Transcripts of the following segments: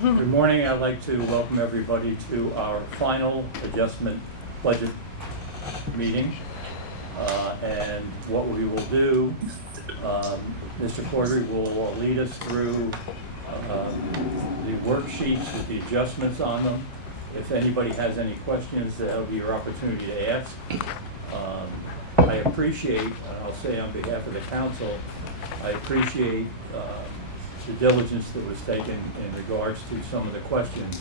Good morning. I'd like to welcome everybody to our final adjustment budget meeting. And what we will do, Mr. Cordery will lead us through the worksheets with the adjustments on them. If anybody has any questions, that'll be your opportunity to ask. I appreciate, and I'll say on behalf of the council, I appreciate the diligence that was taken in regards to some of the questions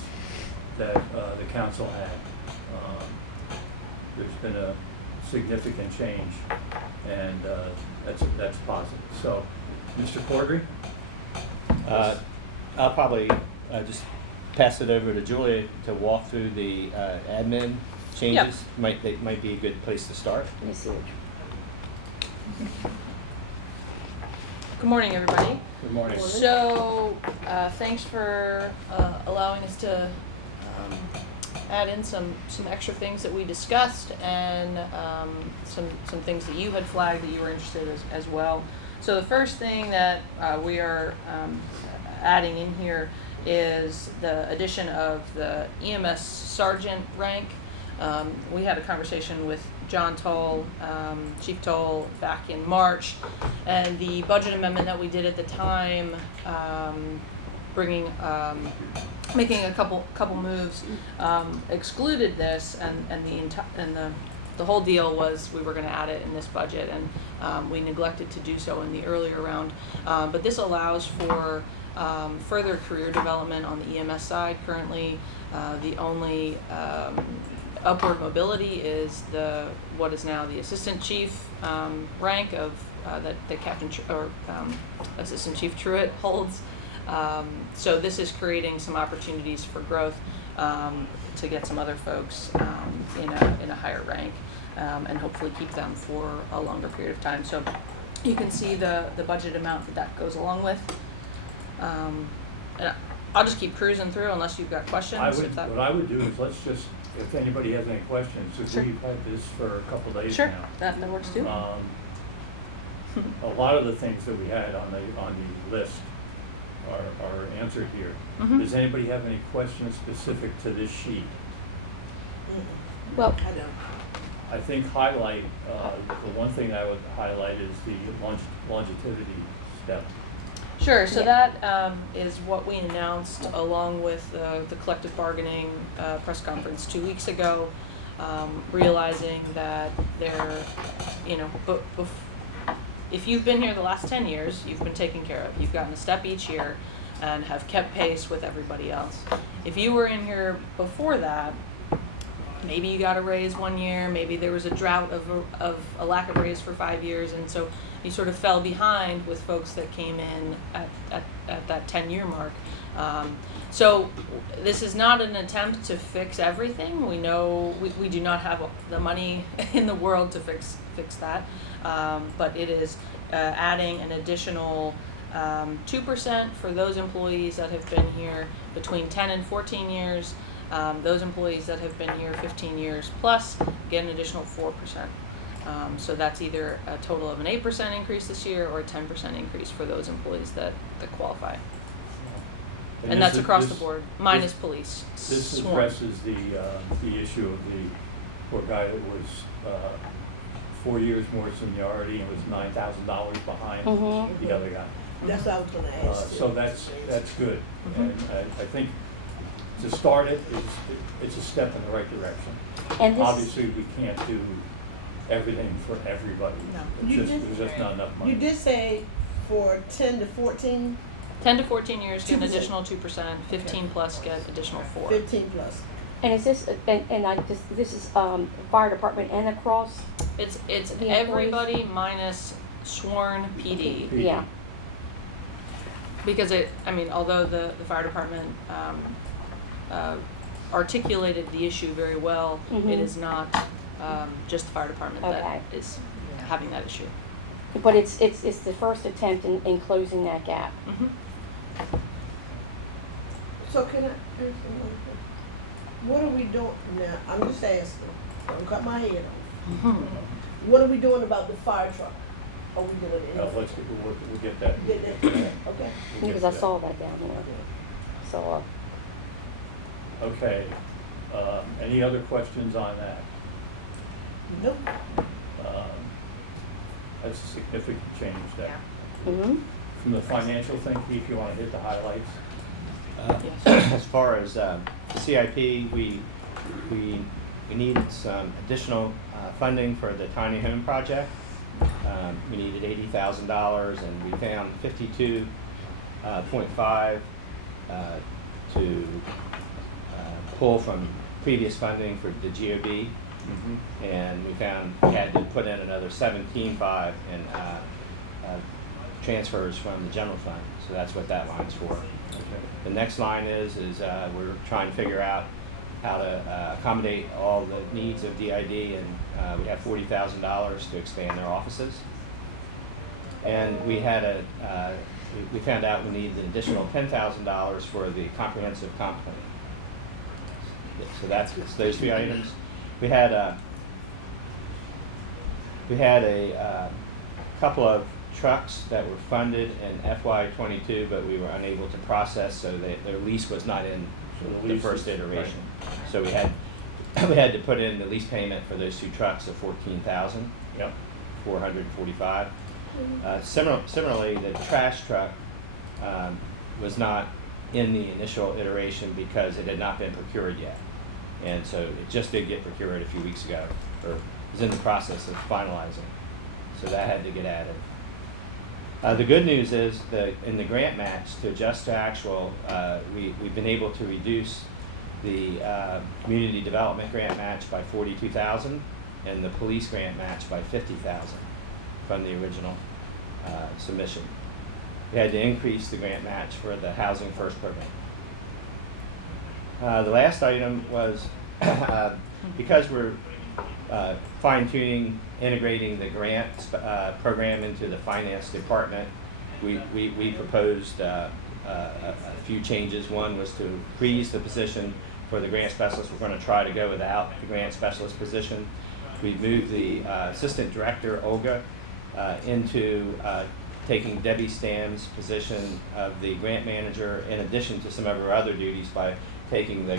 that the council had. There's been a significant change, and that's positive. So, Mr. Cordery? I'll probably just pass it over to Julia to walk through the admin changes. Yep. It might be a good place to start. Let me see. Good morning, everybody. Good morning. So, thanks for allowing us to add in some extra things that we discussed and some things that you had flagged that you were interested in as well. So the first thing that we are adding in here is the addition of the EMS sergeant rank. We had a conversation with John Toll, Chief Toll, back in March, and the budget amendment that we did at the time, making a couple moves, excluded this, and the whole deal was we were going to add it in this budget, and we neglected to do so in the earlier round. But this allows for further career development on the EMS side. Currently, the only upward mobility is what is now the assistant chief rank of that Captain Assistant Chief Truitt holds. So this is creating some opportunities for growth to get some other folks in a higher rank, and hopefully keep them for a longer period of time. So you can see the budget amount that goes along with. And I'll just keep cruising through unless you've got questions. What I would do is let's just, if anybody has any questions, because Sure. we've had this for a couple days Sure, now. that works too. A lot of the things that we had on the list are answered here. Mhm. Does anybody have any questions specific to this sheet? Well, I think highlight, the one thing I would highlight is the longevity step. sure. So that is what we announced along with the collective bargaining press conference 2 weeks ago, realizing that if you've been here the last 10 years, you've been taken care of. You've gotten a step each year and have kept pace with everybody else. If you were in here before that, maybe you got a raise 1 year, maybe there was a drought of a lack of raise for 5 years, and so you sort of fell behind with folks that came in at that 10-year mark. So this is not an attempt to fix everything. We know we do not have the money in the world to fix that, but it is adding an additional 2% for those employees that have been here between 10 and 14 years. Those employees that have been here 15 years plus get an additional 4%. So that's either a total of an 8% increase this year or a 10% increase for those employees that qualify. And that's across the board, minus police. This sworn. addresses the issue of the poor guy that was 4 years more seniority and was $9,000 behind the other guy. That's what I was gonna ask. So that's good. And I think to start it's a step in the right direction. And this, Obviously, we can't do everything for everybody. No. There's just not enough money. You did say for 10 to 14, 10 to 14 years get an 2%. additional 2%, 15 plus get additional 4. 15 plus. And is this, this is fire department and across? It's The employees? everybody minus sworn PD. PD. Yeah. Because although the fire department articulated the issue very well, Mhm. it is not just the fire department Okay. that is having that issue. But it's the first attempt in closing that gap. Mm-hmm. So can I ask you one thing? What are we doing now? I'm just asking. Don't cut my head off. Mm-hmm. What are we doing about the fire truck? Are we doing anything? We'll get that. Get that? Okay. We'll Because get I that. saw that down there. Okay. So, Okay, any other questions on that? Nope. That's a significant change there. Mm-hmm. From the financial thing, Keith, you wanna hit the highlights? Yes. As far as CIP, we needed some additional funding for the tiny home project. We needed $80,000, and we found 52.5 to pull from previous funding for the GOB. And we found we had to put in another 17.5 in transfers from the general fund. So that's what that line's for. The next line is we're trying to figure out how to accommodate all the needs of DID, and we have $40,000 to expand their offices. And we had we found out we needed an additional $10,000 for the comprehensive comp plan. So that's those three items. We had a couple of trucks that were funded in FY22, but we were unable to process, so their lease was not in the first iteration. Right. So we had to put in the lease payment for those two trucks of $14,445. Similarly, the trash truck was not in the initial iteration because it had not been procured yet. And so it just did get procured a few weeks ago, or was in the process of finalizing. So that had to get added. The good news is that in the grant match, to adjust to actual, we've been able to reduce the community development grant match by $42,000 and the police grant match by $50,000 from the original submission. We had to increase the grant match for the Housing First program. The last item was because we're fine-tuning, integrating the grant program into the finance department, we proposed a few changes. One was to freeze the position for the grant specialist. We're going to try to go without the grant specialist position. We moved the assistant director, Olga, into taking Debbie Stam's position of the grant manager, in addition to some of her other duties, by taking the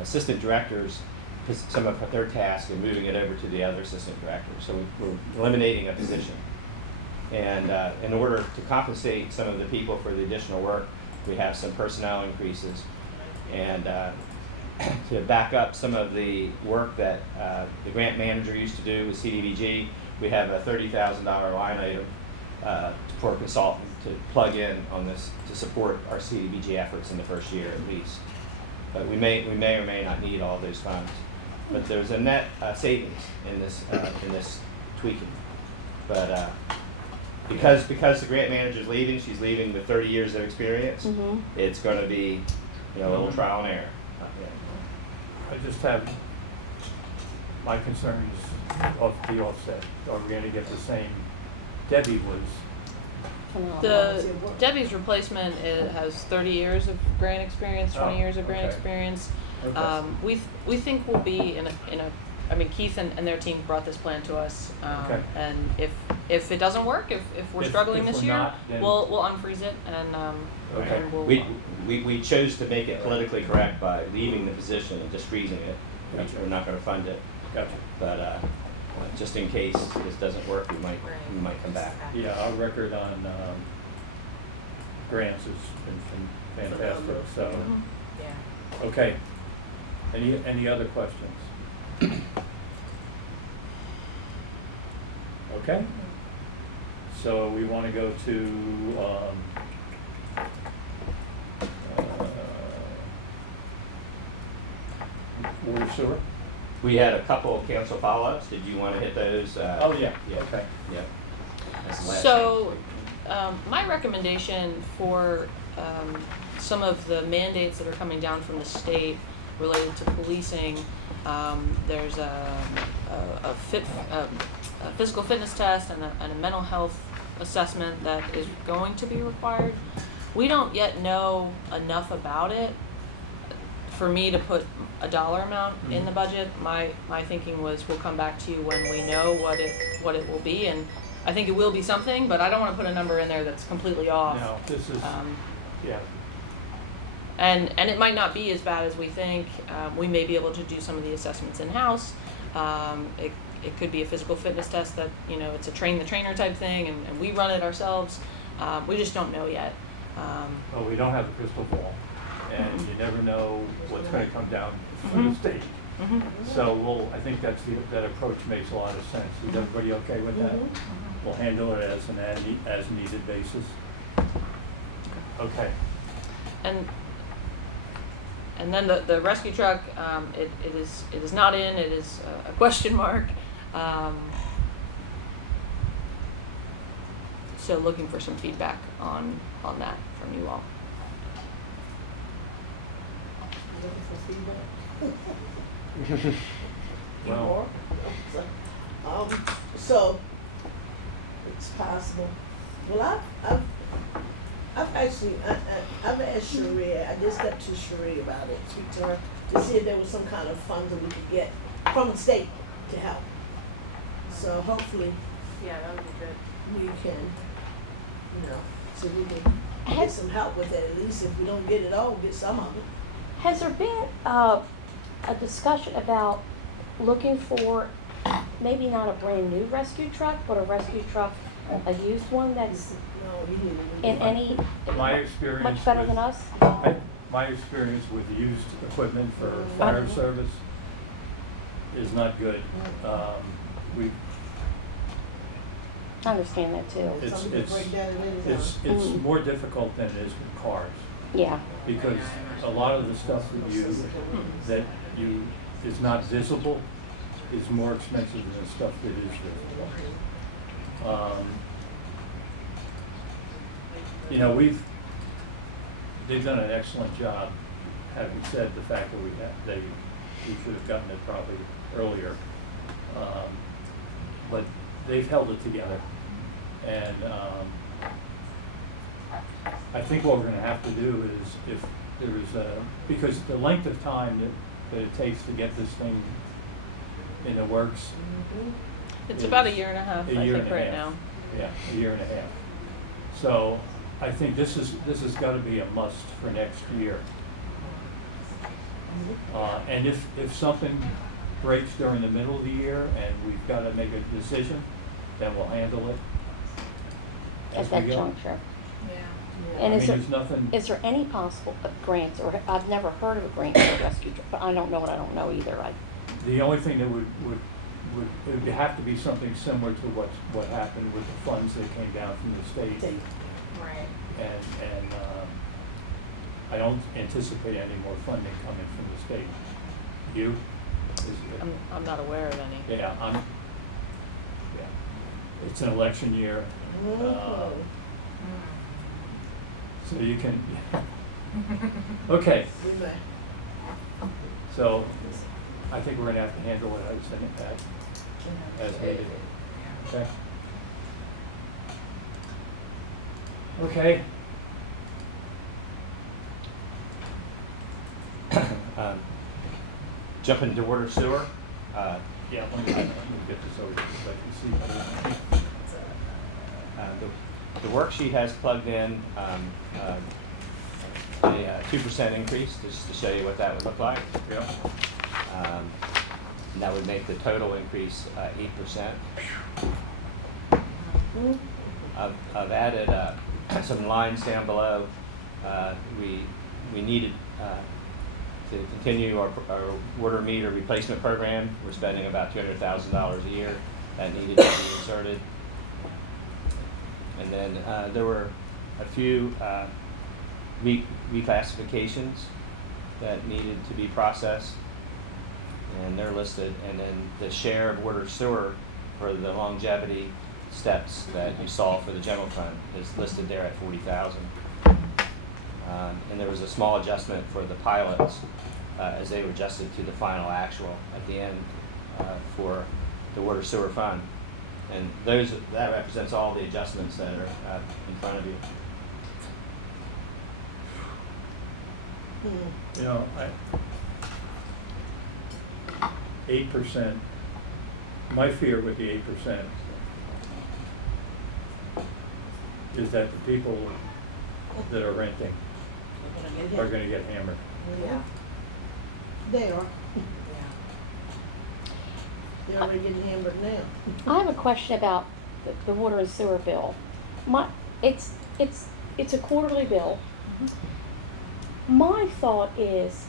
assistant directors, some of their tasks, and moving it over to the other assistant directors. So we're eliminating a position. And in order to compensate some of the people for the additional work, we have some personnel increases. And to back up some of the work that the grant manager used to do with CDBG, we have a $30,000 line item for a consultant to plug in on this to support our CDBG efforts in the first year at least. But we may or may not need all those funds. But there's a net savings in this tweaking. But because the grant manager is leaving, she's leaving with 30 years of experience. Mm-hmm. It's going to be a little trial and error. I just have my concerns of the offset. Are we gonna get the same Debbie was? Debbie's replacement has 30 years of grant experience, 20 years of grant okay. experience. Okay. We think we'll be in a. I mean, Keith and their team brought this plan to us, Okay. and if it doesn't work, if we're struggling if this we're year, not, then- we'll unfreeze it and Okay. and we'll. We chose to make it politically correct by leaving the position and just freezing it. Gotcha. We're not going to fund it, Gotcha. but just in case this doesn't work, we might come back. Yeah, our record on grants has been fantastic, so, Mhm. okay. Any other questions? Okay. So we want to go to water sewer? We had a couple of council follow-ups. Did you want to hit those? Oh, yeah, Yeah. okay. Yeah. That's the last So, thing. my recommendation for some of the mandates that are coming down from the state related to policing, there's a physical fitness test and a mental health assessment that is going to be required. We don't yet know enough about it for me to put a dollar amount in the budget. My thinking was we'll come back to you when we know what it will be, and I think it will be something, but I don't want to put a number in there that's completely off. No, this is, yeah. And it might not be as bad as we think. We may be able to do some of the assessments in-house. It could be a physical fitness test that, it's a train the trainer type thing, and we run it ourselves. We just don't know yet. Well, we don't have a crystal ball, and you never know what's going to come down from the state. Mhm. So I think that approach makes a lot of sense. Is everybody okay with that? We'll handle it as an as needed basis. Okay. And then the rescue truck, it is not in. It is a question mark. So looking for some feedback on that from you all. Looking for feedback? Well, More? So, it's possible. Well, I've actually, I've asked Sheree, I just got to Sheree about it, speak to her, to see if there was some kind of funds that we could get from the state to help. So hopefully, Yeah, that would be good. we can, so we can get some help with it, at least if we don't get it all, we'll get some of it. Has there been a discussion about looking for maybe not a brand new rescue truck, but a rescue truck, a used one that's No, we need to. in any, my experience much better with- than us? My experience with used equipment for fire service is not good. We I understand that too. It's- Something to break down in It's more difficult than it is with cars, Yeah, because a lot of the stuff that is not visible is more expensive than the stuff that is visible. They've done an excellent job, having said the fact that we should have gotten it probably earlier. But they've held it together. And I think what we're gonna have to do is, if there is because the length of time that it takes to get this thing in the works. It's about a year and a half, I think, right now. Yeah, a year and a half. So I think this has gotta be a must for next year. And if something breaks during the middle of the year and we've gotta make a decision, then we'll handle it at as we that go. juncture. I And mean, is there's nothing, there any possible grants, or I've never heard of a grant for a rescue truck, but I don't know what I don't know either. the only thing that it would have to be something similar to what happened with the funds that came down from the state. Right. And I don't anticipate any more funding coming from the state. You? I'm not aware of any. Yeah, it's an election year, so you can, okay, We may. so I think we're gonna have to handle it as needed. Okay. Okay. Jumping to water sewer. Yeah, let me get this over so I can see. The worksheet has plugged in a 2% increase, just to show you what that would look like. Yeah. And that would make the total increase 8%. I've added some lines down below. We needed to continue our water meter replacement program. We're spending about $200,000 a year. That needed to be inserted. And then there were a few reclassifications that needed to be processed, and they're listed. And then the share of water sewer for the longevity steps that you saw for the general fund is listed there at $40,000. And there was a small adjustment for the pilots as they were adjusted to the final actual at the end for the water sewer fund. And that represents all the adjustments that are in front of you. You know, 8%, my fear with the 8% is that the people that are renting are gonna get hammered. Yeah, They are. yeah. They're already getting hammered now. I have a question about the water and sewer bill. It's a quarterly bill. My thought is,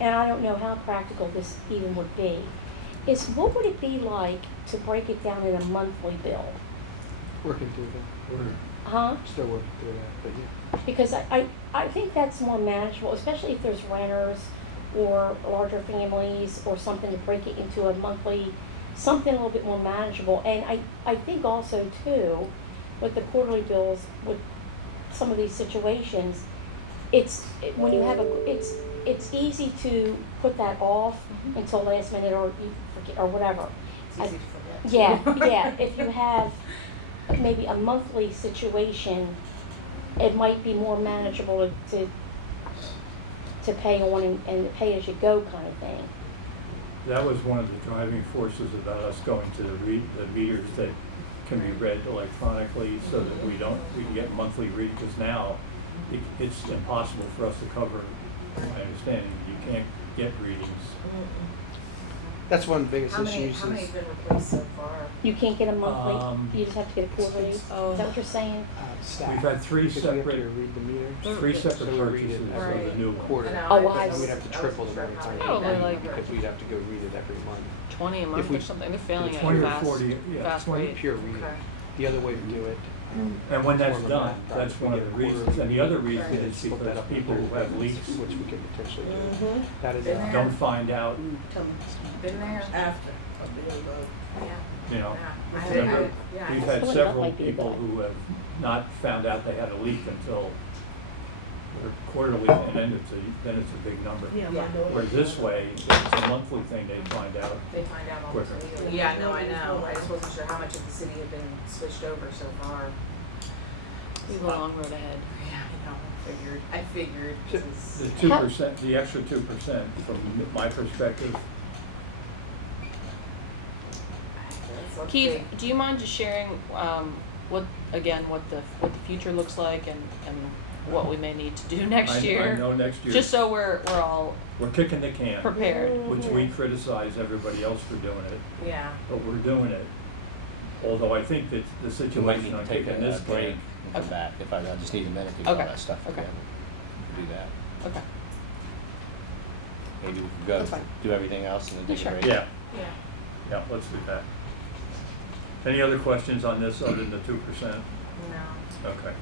and I don't know how practical this even would be, is what would it be like to break it down in a monthly bill? Working through that. Huh? Still working through that, but yeah. Because I think that's more manageable, especially if there's renters or larger families or something, to break it into a monthly, something a little bit more manageable. And I think also too, with the quarterly bills, with some of these situations, it's easy to put that off until last minute, or you forget, or whatever. It's easy to forget. Yeah. If you have maybe a monthly situation, it might be more manageable to pay on and pay as you go kind of thing. That was one of the driving forces about us going to the meters that can be read electronically, so that we can get monthly readings, because now it's impossible for us to cover. My understanding, you can't get readings. That's one of the biggest How many issues. have been replaced so far? You can't get a monthly, you just have to get a quarterly, is Oh. that what you're saying? Staff. We've had three Because we have to separate read the meters. Three separate So we read it purchases every of the new one. quarter. I know, Oh, I I was- see. We'd have to triple the I amount of wasn't time. sure how Probably many like- Because we'd have to go read it every month. 20 a month we- or something. They're failing at 20 a or fast, 40, yeah, fast 20 rate. Pure reading. Okay. The other way to do it. And when that's form of done, math that's product, one we of the get reasons, quarterly and the other readings, reason and is split that because up into people who have 30 leaks payments, which we can potentially do. Mm-hmm. That is Been there. don't find out, Come Been there? after a bill goes. Yeah. you know. Yeah. I Remember, had- yeah, we've I- had Someone several might be people back. who have not found out they had a leak until they're quarterly, and then it's a big number. Yeah, Yeah. my daughter. Whereas this way, if it's a monthly thing, they find out. They find out Quicker. almost immediately. Yeah, no, I know. I just wasn't sure how much of the city had been switched over so far. We have a long road ahead. Yeah, I know. I figured. So- This The is- 2%, the extra 2%, from my perspective, that's Keith, okay. do you mind just sharing what the future looks like and what we may need to do next year? I know next year, Just so we're all we're kicking the can, prepared. which we criticize everybody else for doing it, Yeah. but we're doing it. Although I think that the We might need situation to on take kicking a this break can, and come Okay. back. If I just need a minute to get all Okay. that stuff Okay. together. Do that. Okay. Maybe we could go That's fine. do everything else and then take Sure. a break. yeah, Yeah. yeah, let's do that. Any other questions on this other than the 2%? No. Okay.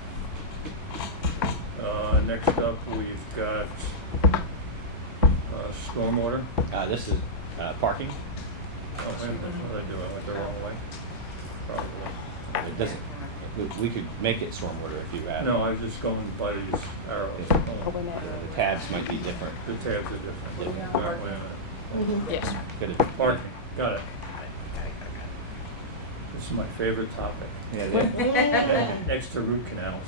Next up, we've got stormwater. This is parking. Oh, wait a minute, what did I do? I went the wrong way. Probably. It doesn't, we could make it stormwater if you rather. No, I was just going by these arrows. Oh, wait a minute. The tabs might be different. The tabs are different. Yeah. All right, wait a minute. Yes. Good. Parking, got it. This is my favorite topic, Yeah, they- next to root canals.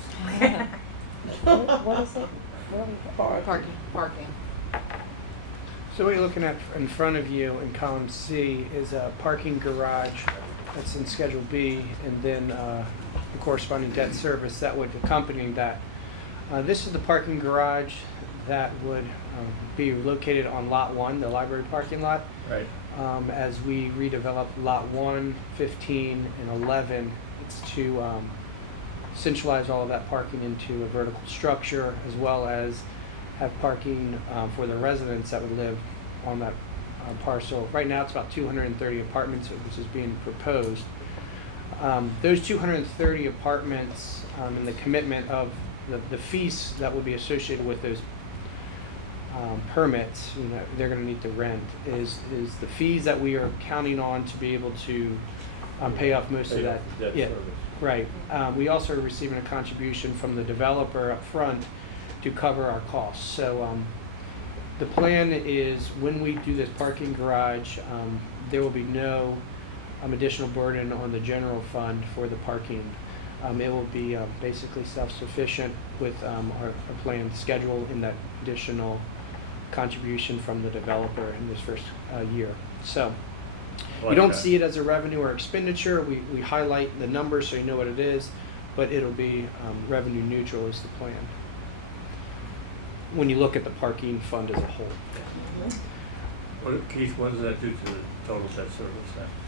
What is it? Where are we? Parking. Parking. So what you're looking at in front of you in column C is a parking garage that's in Schedule B, and then the corresponding debt service that would accompany that. This is the parking garage that would be located on Lot 1, the library parking lot. Right, As we redevelop Lot 1, 15, and 11, it's to centralize all of that parking into a vertical structure, as well as have parking for the residents that would live on that parcel. Right now, it's about 230 apartments, which is being proposed. Those 230 apartments and the commitment of the fees that will be associated with those permits, they're going to need to rent, is the fees that we are counting on to be able to pay off most of Pay that. off debt Yeah, service. right. We also are receiving a contribution from the developer up front to cover our costs. So the plan is when we do this parking garage, there will be no additional burden on the general fund for the parking. It will be basically self-sufficient with our planned schedule in that additional contribution from the developer in this first year. So you Like don't that. see it as a revenue or expenditure. We highlight the numbers so you know what it is, but it'll be revenue neutral is the plan. when you look at the parking fund as a whole. Keith, what does that do to the total debt service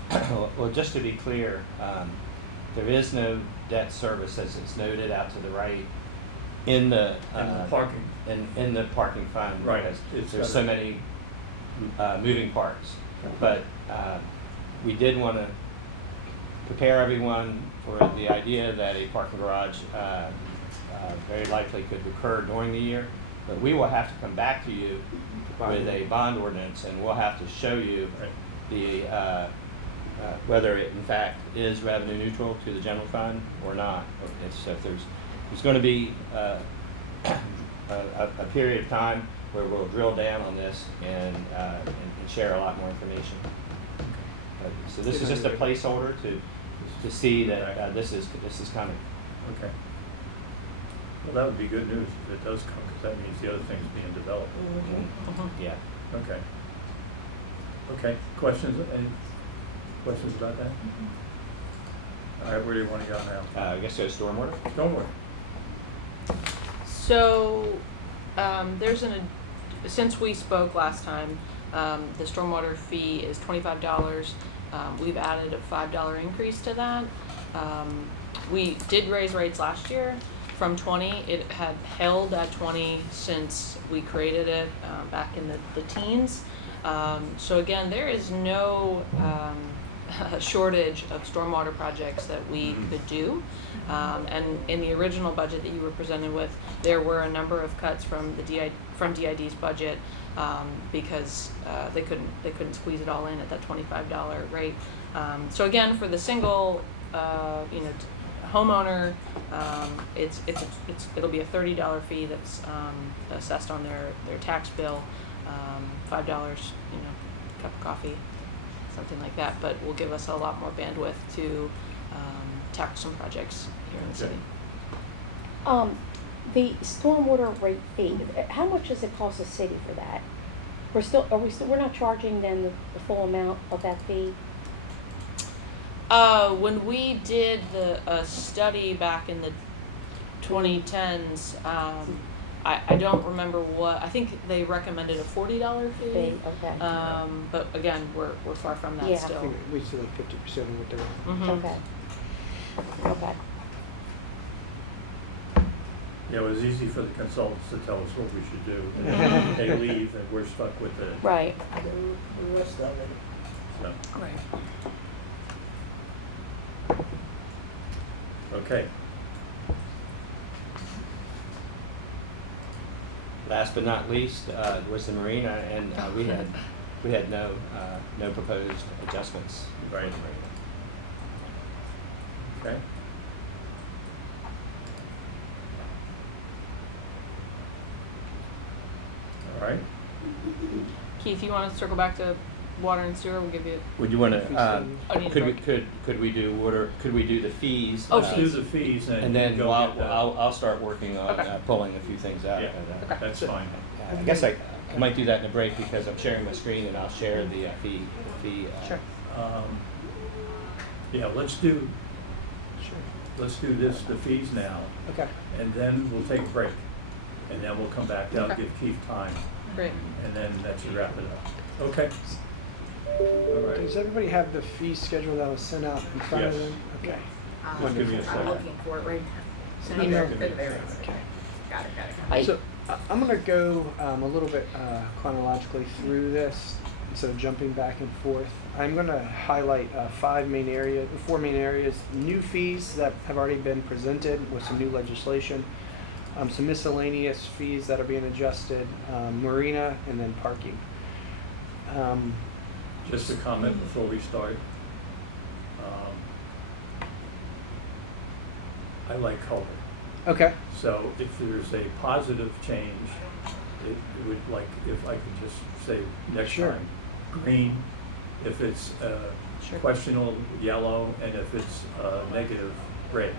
then? Well, just to be clear, there is no debt service as it's noted out to the right in the. And the parking, In the parking fund. Right. Because It's there's got so it. many moving parts. But we did want to prepare everyone for the idea that a parking garage very likely could occur during the year. But we will have to come back to you with a bond ordinance, and we'll have to show you right, the whether it in fact is revenue neutral to the general fund or not. So if there's going to be a period of time where we'll drill down on this and share a lot more information. So this is just a placeholder to see that this is coming. okay. Well, that would be good news if it does come, because that means the other thing's being developed. Yeah. Okay. Okay, questions, any questions about that? All right, where do you want to go now? I guess go stormwater. Stormwater. So, since we spoke last time, the stormwater fee is $25. We've added a $5 increase to that. We did raise rates last year from 20. It had held at 20 since we created it back in the teens. So again, there is no shortage of stormwater projects that we could do. And in the original budget that you were presented with, there were a number of cuts from DID's budget because they couldn't squeeze it all in at that $25 rate. So again, for the single, homeowner, it'll be a $30 fee that's assessed on their tax bill, $5, cup of coffee, something like that, but will give us a lot more bandwidth to tackle some projects here in the city. The stormwater rate fee, how much does it cost the city for that? We're not charging them the full amount of that fee? When we did the study back in the 2010s, I don't remember what, I think they recommended a $40 fee. Okay. But again, we're far from that Yeah. I still. think we still like 50% of what they're. Mhm. Okay. Okay. Yeah, it was easy for the consultants to tell us what we should do. And they leave and we're stuck with the, Right. The rest of it. so, Right. okay. Last but not least was the marina, and we had no proposed adjustments for the Right. marina. Okay. All right. Keith, you want to circle back to water and sewer? We'll give you. Would you want Fees to? and- I need a Could we break. could we do water? Could we do the fees? Oh, Let's do the fees And then go I'll, get the- I'll start working on Okay. pulling a few things out. Yeah, of that. that's fine. I guess I might do that in a break because I'm sharing my screen and I'll share the fee. Sure. Yeah, let's do Sure. this, the fees now, Okay. and then we'll take a break. And then we'll come back, that'll Okay. give Keith time, Great. and then that should wrap it up. Okay? All right. Does everybody have the fee schedule that was sent out in front of Yes. them? Okay. Just give me a second. I'm looking for it right now. So Okay. there it is. Okay. Got it. I- So I'm going to go a little bit chronologically through this instead of jumping back and forth. I'm going to highlight four main areas, new fees that have already been presented with some new legislation, some miscellaneous fees that are being adjusted, marina, and then parking. Just a comment before we start. I like color. Okay. So if there's a positive change, it would, like, if I could just say next Sure. time, green. If it's Sure. questionable, yellow, and if it's negative, red.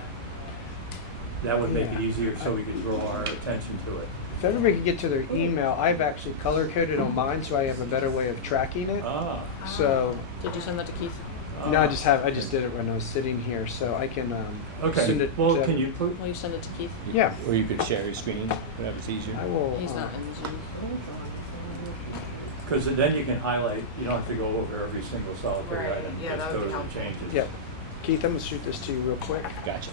That would make it Yeah. easier so we could draw our attention to it. If everybody could get to their email, I've actually color coded on mine so I have a better way of tracking it. Ah, So Did you send that to Keith? No, I just did it when I was sitting here, so I can Okay, send it. well, to- can you put, Will you send it to Keith? Yeah, Or you could share your screen, whatever's easier. I will. He's not in the Zoom. because then you can highlight, you don't have to go over every single solitary Right, item, yeah, just that go would to be the helpful. changes. Yeah, Keith, I'm gonna shoot this to you real quick. Gotcha.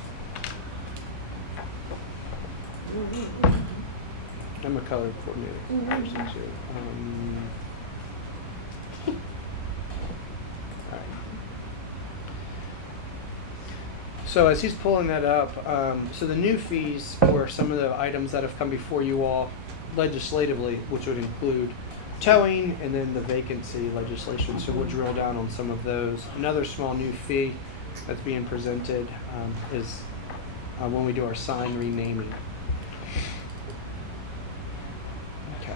I'm a color coordinator. person, too. Alright. So as he's pulling that up, so the new fees were some of the items that have come before you all legislatively, which would include towing and then the vacancy legislation. So we'll drill down on some of those. Another small new fee that's being presented is when we do our sign renaming. Okay.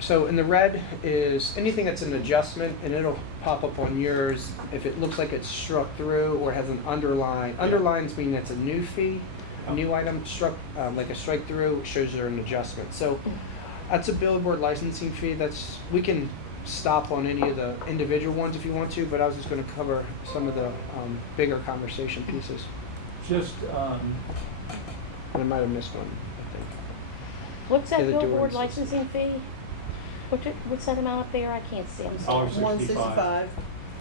So in the red is anything that's an adjustment, and it'll pop up on yours if it looks like it's struck through or has an underline. Yeah. Underlines mean that's a new fee, a new item. Struck like a strike through shows there an adjustment. So that's a Billboard licensing fee. We can stop on any of the individual ones if you want to, but I was just going to cover some of the bigger conversation pieces. Just, I might have missed one, I think. What's that Yeah, the billboard doors. licensing fee? What's that amount up there? I can't see. I'm sorry. $1.65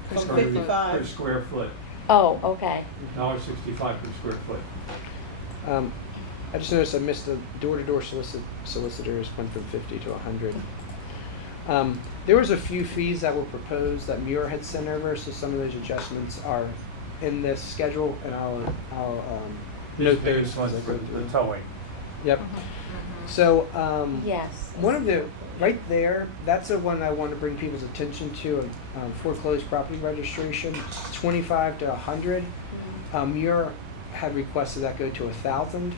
from per 55. square foot, Oh, okay. $1.65 per square foot. I just noticed I missed the door-to-door solicitors went from 50 to 100. There was a few fees that were proposed that Muir had sent over, so some of those adjustments are in this schedule, and I'll note those This one's as I for go the through. towing. Yep. Mm-hmm. So Yes. one of the right there, that's the one I want to bring people's attention to. Foreclosed property registration, 25 to 100. Muir had requested that go to 1,000,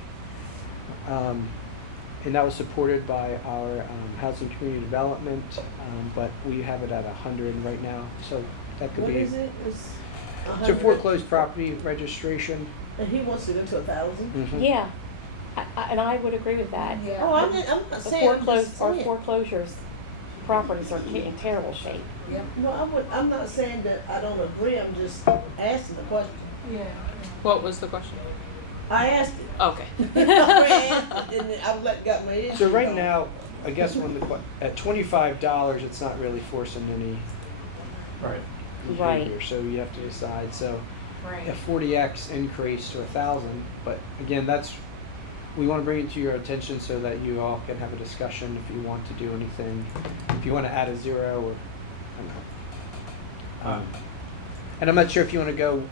and that was supported by our housing community development, but we have it at 100 right now. So that could What be. is it? It's So 100. foreclosed property registration. And he wants to go to 1,000. Mhm. Yeah, and I would agree with that. Yeah. Oh, I'm not The saying. I'm just our saying. foreclosures properties are in terrible shape. Yep. No, I'm not saying that I don't agree. I'm just asking the question. Yeah. What was the question? I asked it. Okay. I asked it, and then I got my issue. So right on. now, I guess at $25, it's not really forcing any Right. behavior. Right. So you have to decide. So Right. a 40x increase to 1,000, but again, we want to bring it to your attention so that you all can have a discussion if you want to do anything. If you want to add a zero, or I don't know. And I'm not sure if you want to go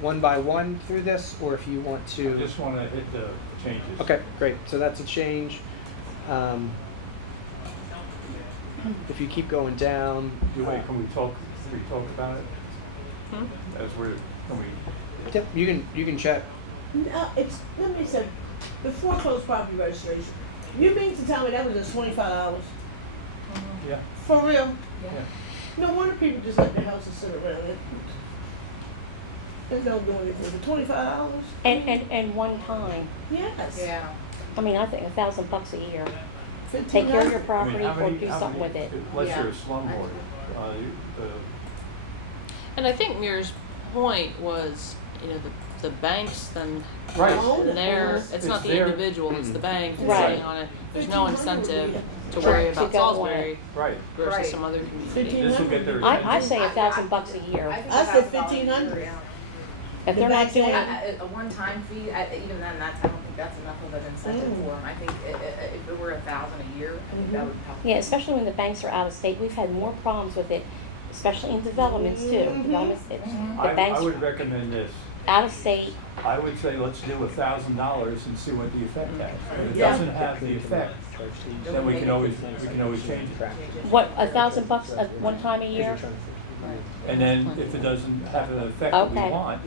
one by one through this, or if you want I to. just want to hit the changes. Okay, great. So that's a change. If you keep going down, Wait, can we talk about it? Hmm? As we're, can we, yep, you can check. No, let me say, the foreclosed property registration. You mean to tell me that was just $25? yeah, For real? yeah. No wonder people just let their houses sit around it. They don't do anything for $25. And one time. Yes. Yeah. I mean, I think $1,000 a year. $1,500. Take care of your I mean, property how or many- do how something many- with it. Unless Yeah. you're a slumlord, And I think Muir's point was, the banks then Right. and it's not It's the their- individual, it's the bank that's Right. sitting on it. There's no incentive to To worry about go on Salisbury it. right. versus Right. some other community. $1,500. This will get their I attention. say $1,000 a year. I think I said $1,000 a year, 1,500. yeah. If The they're not banks doing say- it, A one-time fee, even then, I don't think that's enough of an incentive for them. I think if it were 1,000 a year, I think that would help. yeah, especially when the banks are out of state, we've had more problems with it, especially in developments too. Developments, the I banks would recommend this. out of state. I would say let's do $1,000 and see what the effect has. If it Yeah. doesn't have the effect, then we can always change it. What, $1,000 one time a year? And then if it doesn't have an effect that we Okay. want,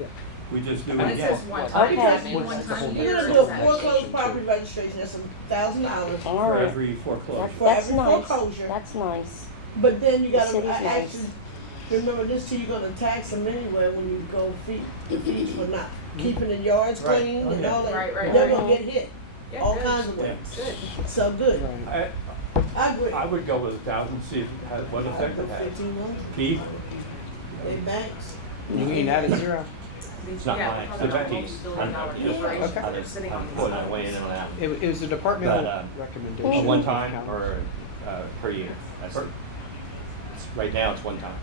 we just do it And it again. says one time, Okay. does that mean one time a year? You're or gonna do a is that- foreclosed property registration, that's $1,000. All For right. every foreclosure. For That's every nice. foreclosure. That's nice. But then you The gotta, city's I nice. actually, remember this too, you're gonna tax them anyway when you go fees for not keeping the yards Right. clean Oh, and yeah. all that. Right, They're right. gonna get hit, Yeah, all good. kinds of Yeah. ways. Good. So good. Right. I agree. I would go with 1,000, see if it has, what effect it has. 1,500. Keith? In banks. You mean that is zero? It's not Yeah, mine, because it's they're a piece. multi-billion-dollar I'm just- corporations, Okay. they're sitting on I'm these putting funds. weighing in on that. It was a departmental But, recommendation. A one time or per year? Right now, it's one time.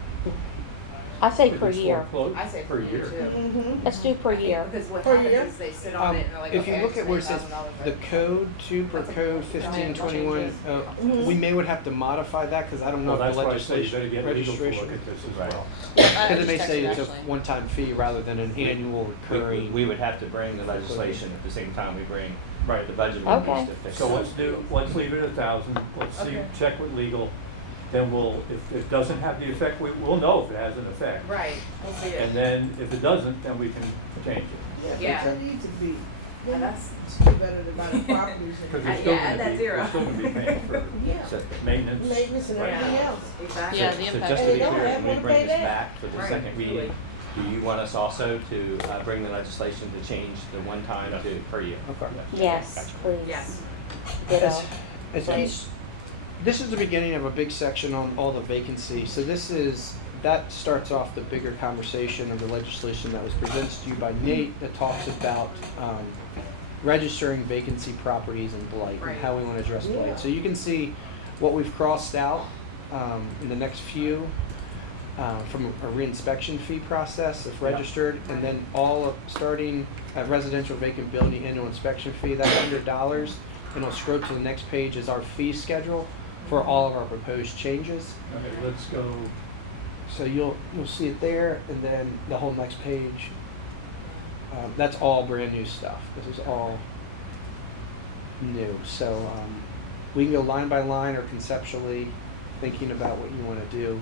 I say If per it's year. foreclosed, I say per year too. Mm-hmm. Let's do per year. Because what Per happens year? is they sit on it and they're like, If okay, you look at where it says $1,000 the right? code, super code 1521, we may would have to modify that because I don't know Well, if that's the why I say you better legislation, get legal to registration. look at this as Right. well. Because it may just say texted it's a actually. one-time fee rather than an annual recurring. We would have to bring the legislation at the same time we bring Right. the budget Okay. amendments to fix So it. let's leave it at 1,000, let's see, Okay. check with legal, then if it doesn't have the effect, we'll know if it has an effect. Right, we'll see And it. then if it doesn't, then we can change it. Yeah. They need to be. And that's, Better to buy the properties Because and we're still yeah, gonna and that's be, zero. we're still gonna be paying for Yeah. So- maintenance. maintenance and everything Yeah. else. exactly. Yeah, the So impact. just to They be don't clear, have when we one bring pay this that. back for the Right. second reading, do you want us also to bring the legislation to change the one time to per year? Okay. Yes, Gotcha. please. Yes. Ditto. As he's, this is the beginning of a big section on all the vacancy. So that starts off the bigger conversation of the legislation that was presented to you by Nate that talks about registering vacancy properties and blight Right. and how we want to address Yeah. blight. So you can see what we've crossed out in the next few from a reinspection fee process if Yeah. registered, and then all of, starting at residential vacant building annual inspection fee, that's $100. And I'll scroll to the next page is our fee schedule for all of our proposed changes. Okay, let's go, So you'll see it there, and then the whole next page. That's all brand new stuff. This is all new. So we can go line by line or conceptually thinking about what you want to do.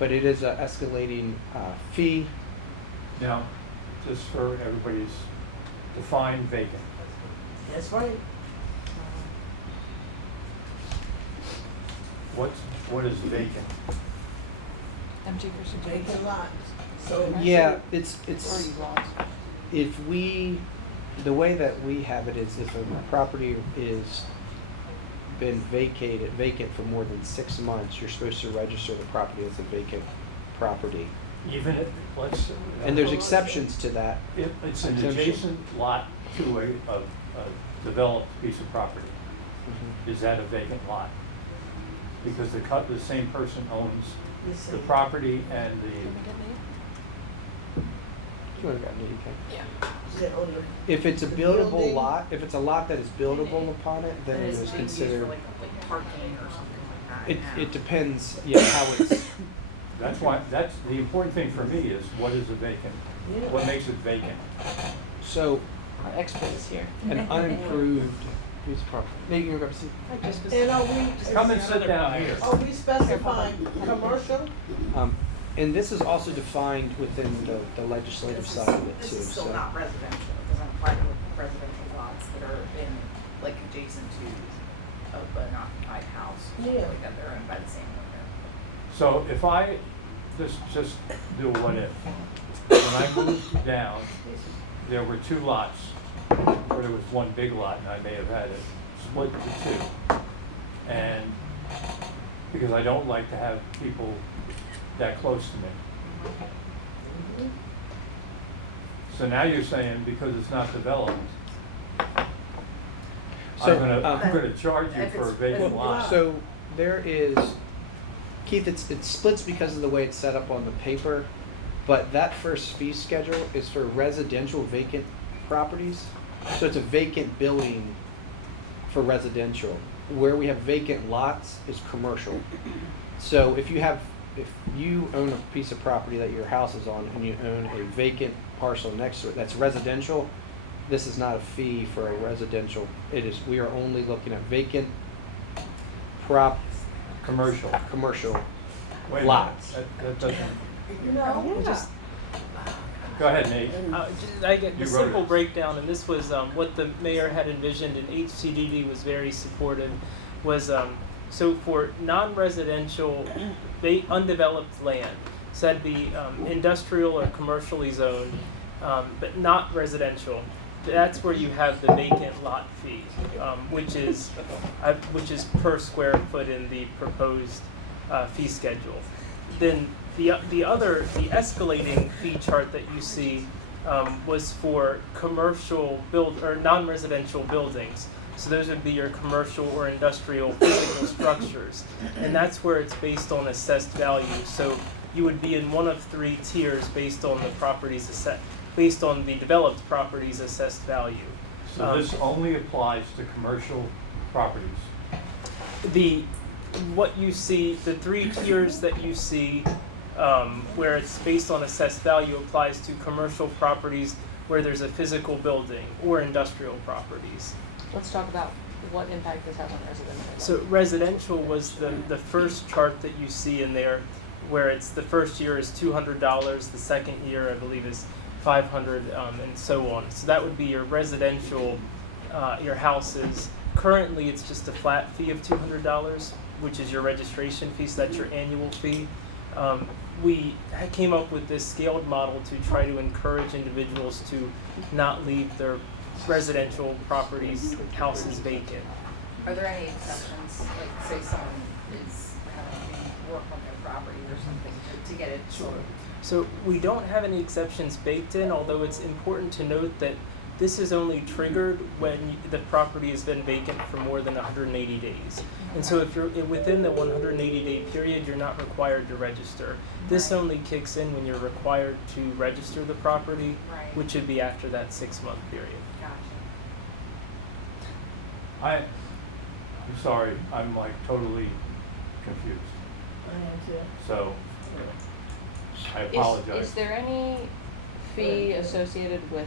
But it is an escalating fee. now, just for everybody's, define vacant. That's right. What is vacant? Empty for Vacant situation. lots. So. Yeah, it's Or lots. if the way that we have it is if a property is been vacant for more than 6 months, you're supposed to register the property as a vacant property. Even if, let's. And there's exceptions to that. If it's an Exemption. adjacent lot to a developed piece of property, is that a vacant lot? Because the same person owns Listen. the property and Can we the, get Nate? You would've gotten it, you can. Yeah. Is it on the- If it's a The buildable building. lot, if it's a lot that is buildable upon it, then And it it's is being used considered. for like parking or something like that. It yeah. it depends, yeah, how it's. that's why, that's, the important thing for me is what is a vacant? Yeah. What makes it vacant? So Our expert is here. an unimproved piece of property. Nate, you can grab a seat. And are we? Come and sit down here. Are we specifying commercial? And this is also defined within the legislative side of it too. This is still So not residential, it doesn't apply to residential lots that are in, like, adjacent to an occupied house. or something Yeah. Like that, they're owned by the same owner. So if I, just do a what if. When I moved down, there were 2 lots, or there was one big lot, and I may have had it split to 2. And because I don't like to have people that close to me. So now you're saying because it's not developed, So, I'm gonna charge you If for a it's- vacant Well, lot. So there is, Keith, it splits because of the way it's set up on the paper, but that first fee schedule is for residential vacant properties. So it's a vacant building for residential. Where we have vacant lots is commercial. So if you own a piece of property that your house is on and you own a vacant parcel next to it that's residential, this is not a fee for a residential. We are only looking at vacant Commercial. commercial Wait a minute. lots. That doesn't, No. Just- go ahead, Nate. I get You the wrote simple it. breakdown, and this was what the mayor had envisioned, and HCDD was very supportive. Was so for non-residential, undeveloped land, said be industrial or commercially zoned, but not residential. that's where you have the vacant lot fee, which is per square foot in the proposed fee schedule. Then the escalating fee chart that you see was for commercial or non-residential buildings. So those would be your commercial or industrial physical structures, and that's where it's based on assessed value. So you would be in one of 3 tiers based on the developed property's assessed value. So this only applies to commercial properties. What you see, the 3 tiers that you see, where it's based on assessed value, applies to commercial properties where there's a physical building or industrial properties. Let's talk about what impact this has on residential. So residential was the first chart that you see in there, where it's the first year is $200, the second year I believe is $500, and so on. So that would be your residential, your houses. Currently, it's just a flat fee of $200, which is your registration fee. So that's your annual fee. We came up with this scaled model to try to encourage individuals to not leave their residential properties, houses vacant. Are there any exceptions, like say someone is having work on their property or something to get it sort of? So we don't have any exceptions baked in, although it's important to note that this is only triggered when the property has been vacant for more than 180 days. And so if you're within the 180-day period, you're not required to register. This only kicks in when you're required to register the property, Right. which would be after that 6-month period. Gotcha. I'm sorry, I'm like totally confused. I am too. So, I apologize. Is there any fee associated with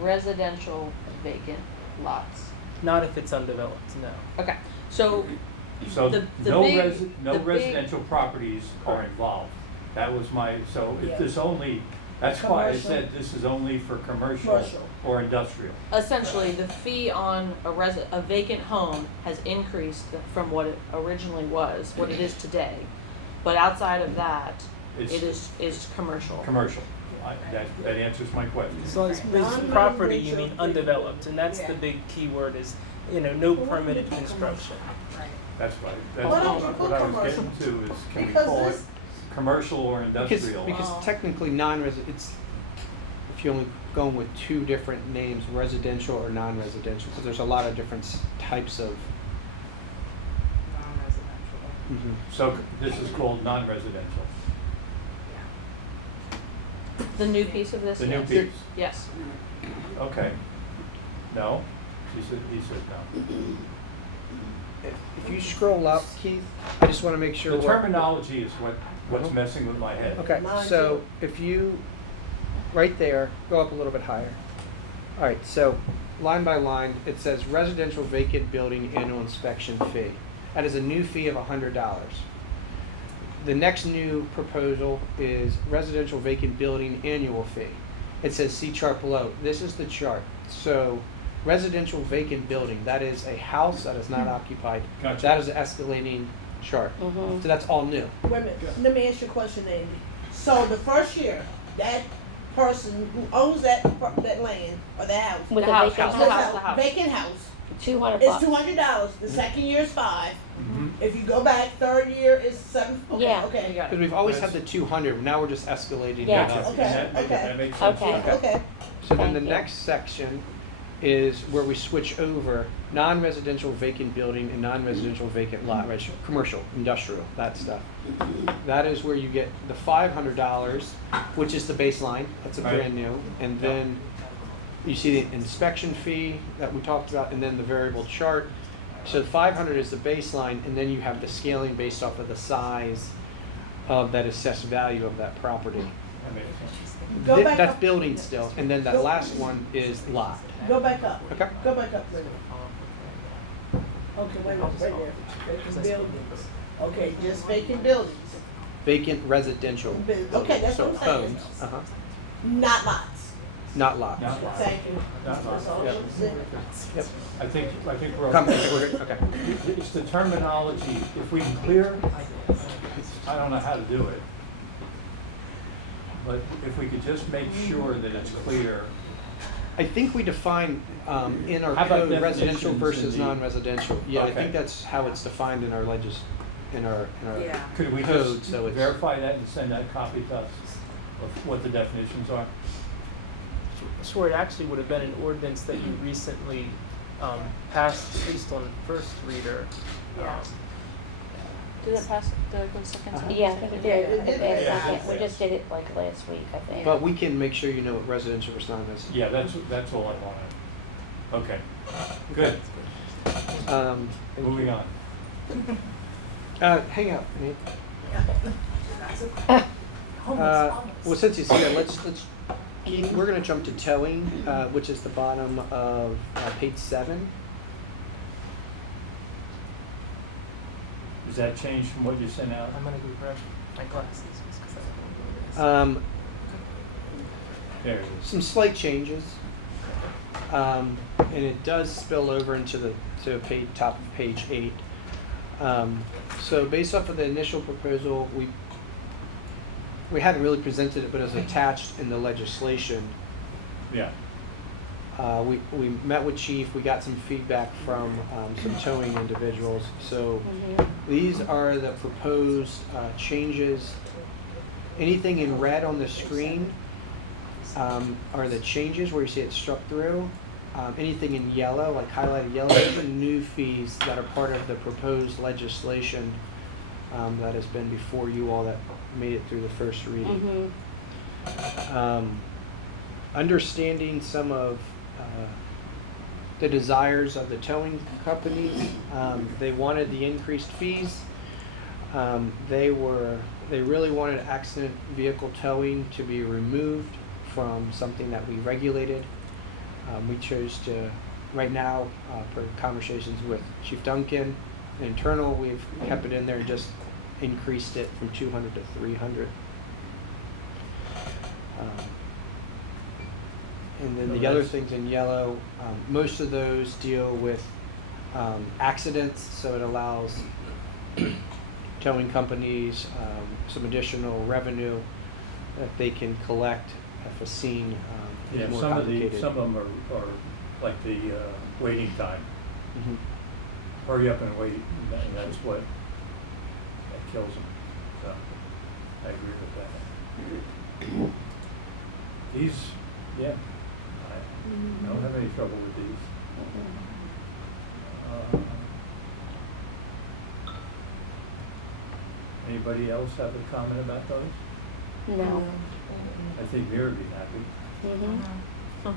residential vacant lots? Not if it's undeveloped, no. Okay, so So the no big- no the big- residential properties are involved. That was so Yeah. if this only, that's why I Commercial. said this is only for commercial Commercial. or industrial. essentially the fee on a vacant home has increased from what it originally was, what it is today. But outside of that, It's it is commercial. commercial. That answers my question. As long as it's property, you mean undeveloped, and that's the big key word is, no permitted construction. Right. That's right. Why don't you That's put what I was commercial? getting to is, can we Because call it this- commercial or industrial? Because Oh. technically it's, if you're only going with 2 different names, residential or non-residential, because there's a lot of different types of. Non-residential. So this is called non-residential. The new piece of this? The new yes. piece. Yes. Okay. No? He said no. If you scroll up, Keith, I just want to make sure. The we're- terminology is what's messing with my head. Okay, Mine so too. if you, right there, go up a little bit higher. All right, so line by line, it says residential vacant building annual inspection fee. That is a new fee of $100. The next new proposal is residential vacant building annual fee. It says see chart below. This is the chart. So residential vacant building, that is a house that is not occupied. Gotcha. That is an escalating chart. Mhm. So that's all new. Wait a minute, let me ask you a question, Andy. So the first year, that person who owns that land or that house, With The a house, vacant house, this the house, house. vacant house, $200. it's $200. The second year is $5. Mhm. If you go back, third year is $7. Okay, Yeah. You okay, got it. Because we've always had the 200, now we're just escalating. Yeah. it up. Gotcha. Okay, And that- okay. That makes sense. Okay. okay. So then the Thank you. next section is where we switch over non-residential vacant building and non-residential vacant lot, right? Commercial, industrial, that stuff. That is where you get the $500, which is the baseline, that's a Right. brand new. And then you see the inspection fee that we talked about, and then the variable chart. So 500 is the baseline, and then you have the scaling based off of the size of that assessed value of that property. That makes sense. Go back That's up. building still, and then that last one is lot. Go back up. Okay. Go back up, wait a minute. Okay, wait a minute, right there. Vacant buildings. Okay, just vacant buildings, Vacant residential. Okay, that's So what I'm saying. homes, not lots. not lots. Not lots. Thank you. Not lots. That's all Yep. I'm saying. Yep. I think we're. Come, okay. It's the terminology, if we clear, I don't know how to do it, but if we could just make sure that it's clear I think we define in our How about code residential definitions versus in the- non-residential. Yeah, I Okay. think that's how it's defined in our in our Yeah. Could we code, just so it's. verify that and send that copy to us of what the definitions are? Sure, it actually would have been an ordinance that you recently passed, at least on first reader. Yeah. Did it pass, did it go second time? Yeah, I think it did. Yeah. We just did it like last week, I think. But we can make sure you know what residential versus non-residential. Yeah, that's all I wanted. Okay, good. Thank Moving you. on. Hang out, Nate. Almost. Well, since he's here, we're gonna jump to towing, which is the bottom of page 7. Does that change from what you sent out? I'm gonna go grab my glasses just because I don't know what it is. There it is. Some slight changes, and it does spill over into the top of page 8. So based off of the initial proposal, we hadn't really presented it, but it was attached in the legislation. Yeah, We met with Chief, we got some feedback from some towing individuals. So these are the proposed changes. Anything in red on the screen are the changes where you see it struck through. Anything in yellow, like highlighted yellow, those are new fees that are part of the proposed legislation that has been before you all that made it through the first reading. Understanding some of the desires of the towing companies, they wanted the increased fees. They really wanted accident vehicle towing to be removed from something that we regulated. We chose to, right now, per conversations with Chief Duncan, internal, we've kept it in there and just increased it from 200 to 300. And then the other things in yellow, most of those deal with accidents, so it allows towing companies some additional revenue that they can collect if a scene is yeah. more Some complicated. of them are like the waiting time. Mhm. Hurry up and wait, and that's what kills them. So I agree with that. These, yeah, I don't have any trouble with these. Anybody else have a comment about those? No. I think Mira would be happy. Mhm.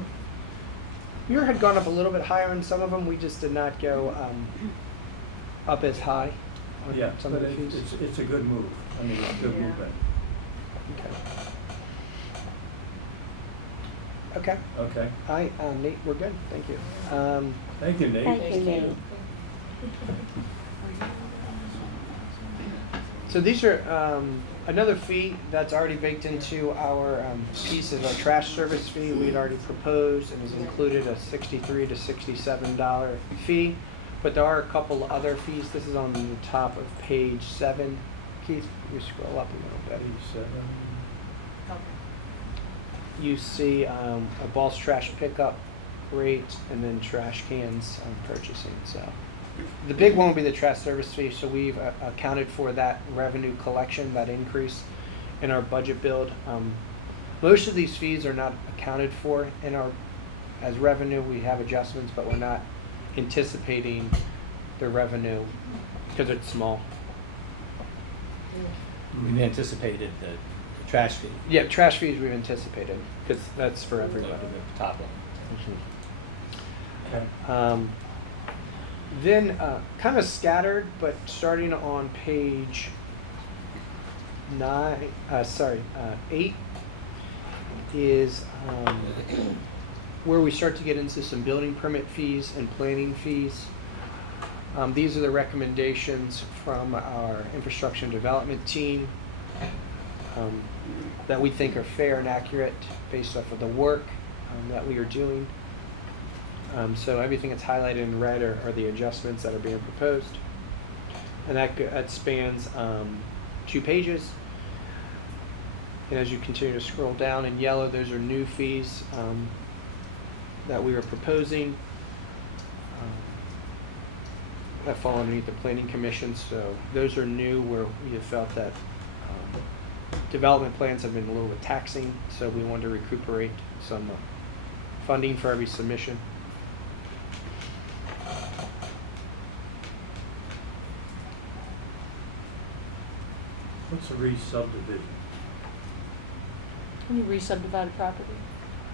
Muir had gone up a little bit higher in some of them. We just did not go up as high on Yeah, some but of the fees. it's a good move. I mean, it's a good Yeah. movement. Okay. Okay. Nate, we're good. Thank you. Thank you, Nate. Thank you, Nate. So these are another fee that's already baked into our piece is our trash service fee. We had already proposed and has included a $63 to $67 fee, but there are a couple other fees. This is on the top of page 7. Keith, you scroll up a little bit. 87. You see a bulk trash pickup rate and then trash cans purchasing. So the big one will be the trash service fee. So we've accounted for that revenue collection, that increase in our budget build. Most of these fees are not accounted for in our as revenue. We have adjustments, but we're not anticipating the revenue because it's small. We anticipated the trash fee. Yeah, trash fees we've anticipated because that's for everybody. The top one. Okay. Then, kind of scattered, but starting on page 8 is where we start to get into some building permit fees and planning fees. These are the recommendations from our infrastructure and development team that we think are fair and accurate based off of the work that we are doing. So everything that's highlighted in red are the adjustments that are being proposed. And that spans 2 pages. And as you continue to scroll down in yellow, those are new fees. that we were proposing that fall underneath the Planning Commission. So those are new, where we have felt that development plans have been a little bit taxing, so we wanted to recuperate some funding for every submission. What's a re-subdivision? When you re-subdivide a property,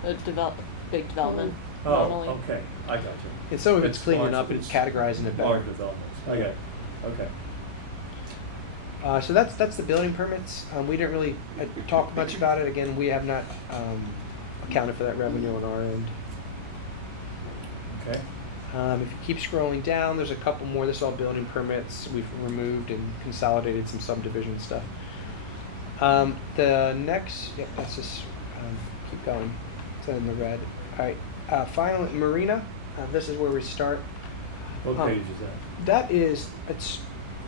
big development, Oh, normally. okay, I got you. And some of it's It's cleaning large- up and it's categorizing it better. Large developments, I got it, okay. So that's the building permits. We didn't really talk much about it. Again, we have not accounted for that revenue on our end. Okay, If you keep scrolling down, there's a couple more. This is all building permits. We've removed and consolidated some subdivision stuff. The next, yep, that's just, keep going. It's in the red. All right, finally, Marina. This is where we start. what page is that? That is, it's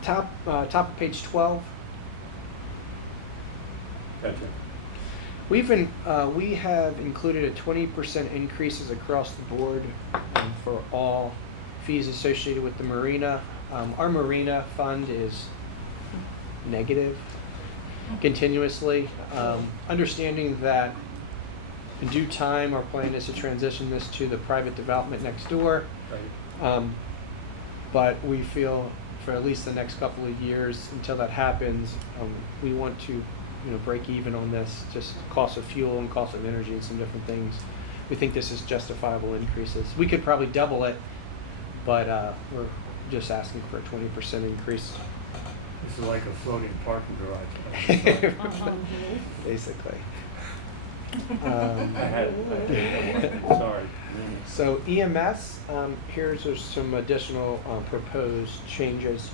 top of page 12. Gotcha. We have included a 20% increases across the board for all fees associated with the marina. Our marina fund is negative continuously. Understanding that in due time, our plan is to transition this to the private development next door. Right. But we feel for at least the next couple of years until that happens, we want to break even on this, just cost of fuel and cost of energy and some different things. We think this is justifiable increases. We could probably double it, but we're just asking for a 20% increase. This is like a floating parking garage. Basically. Sorry. So EMS, here's some additional proposed changes.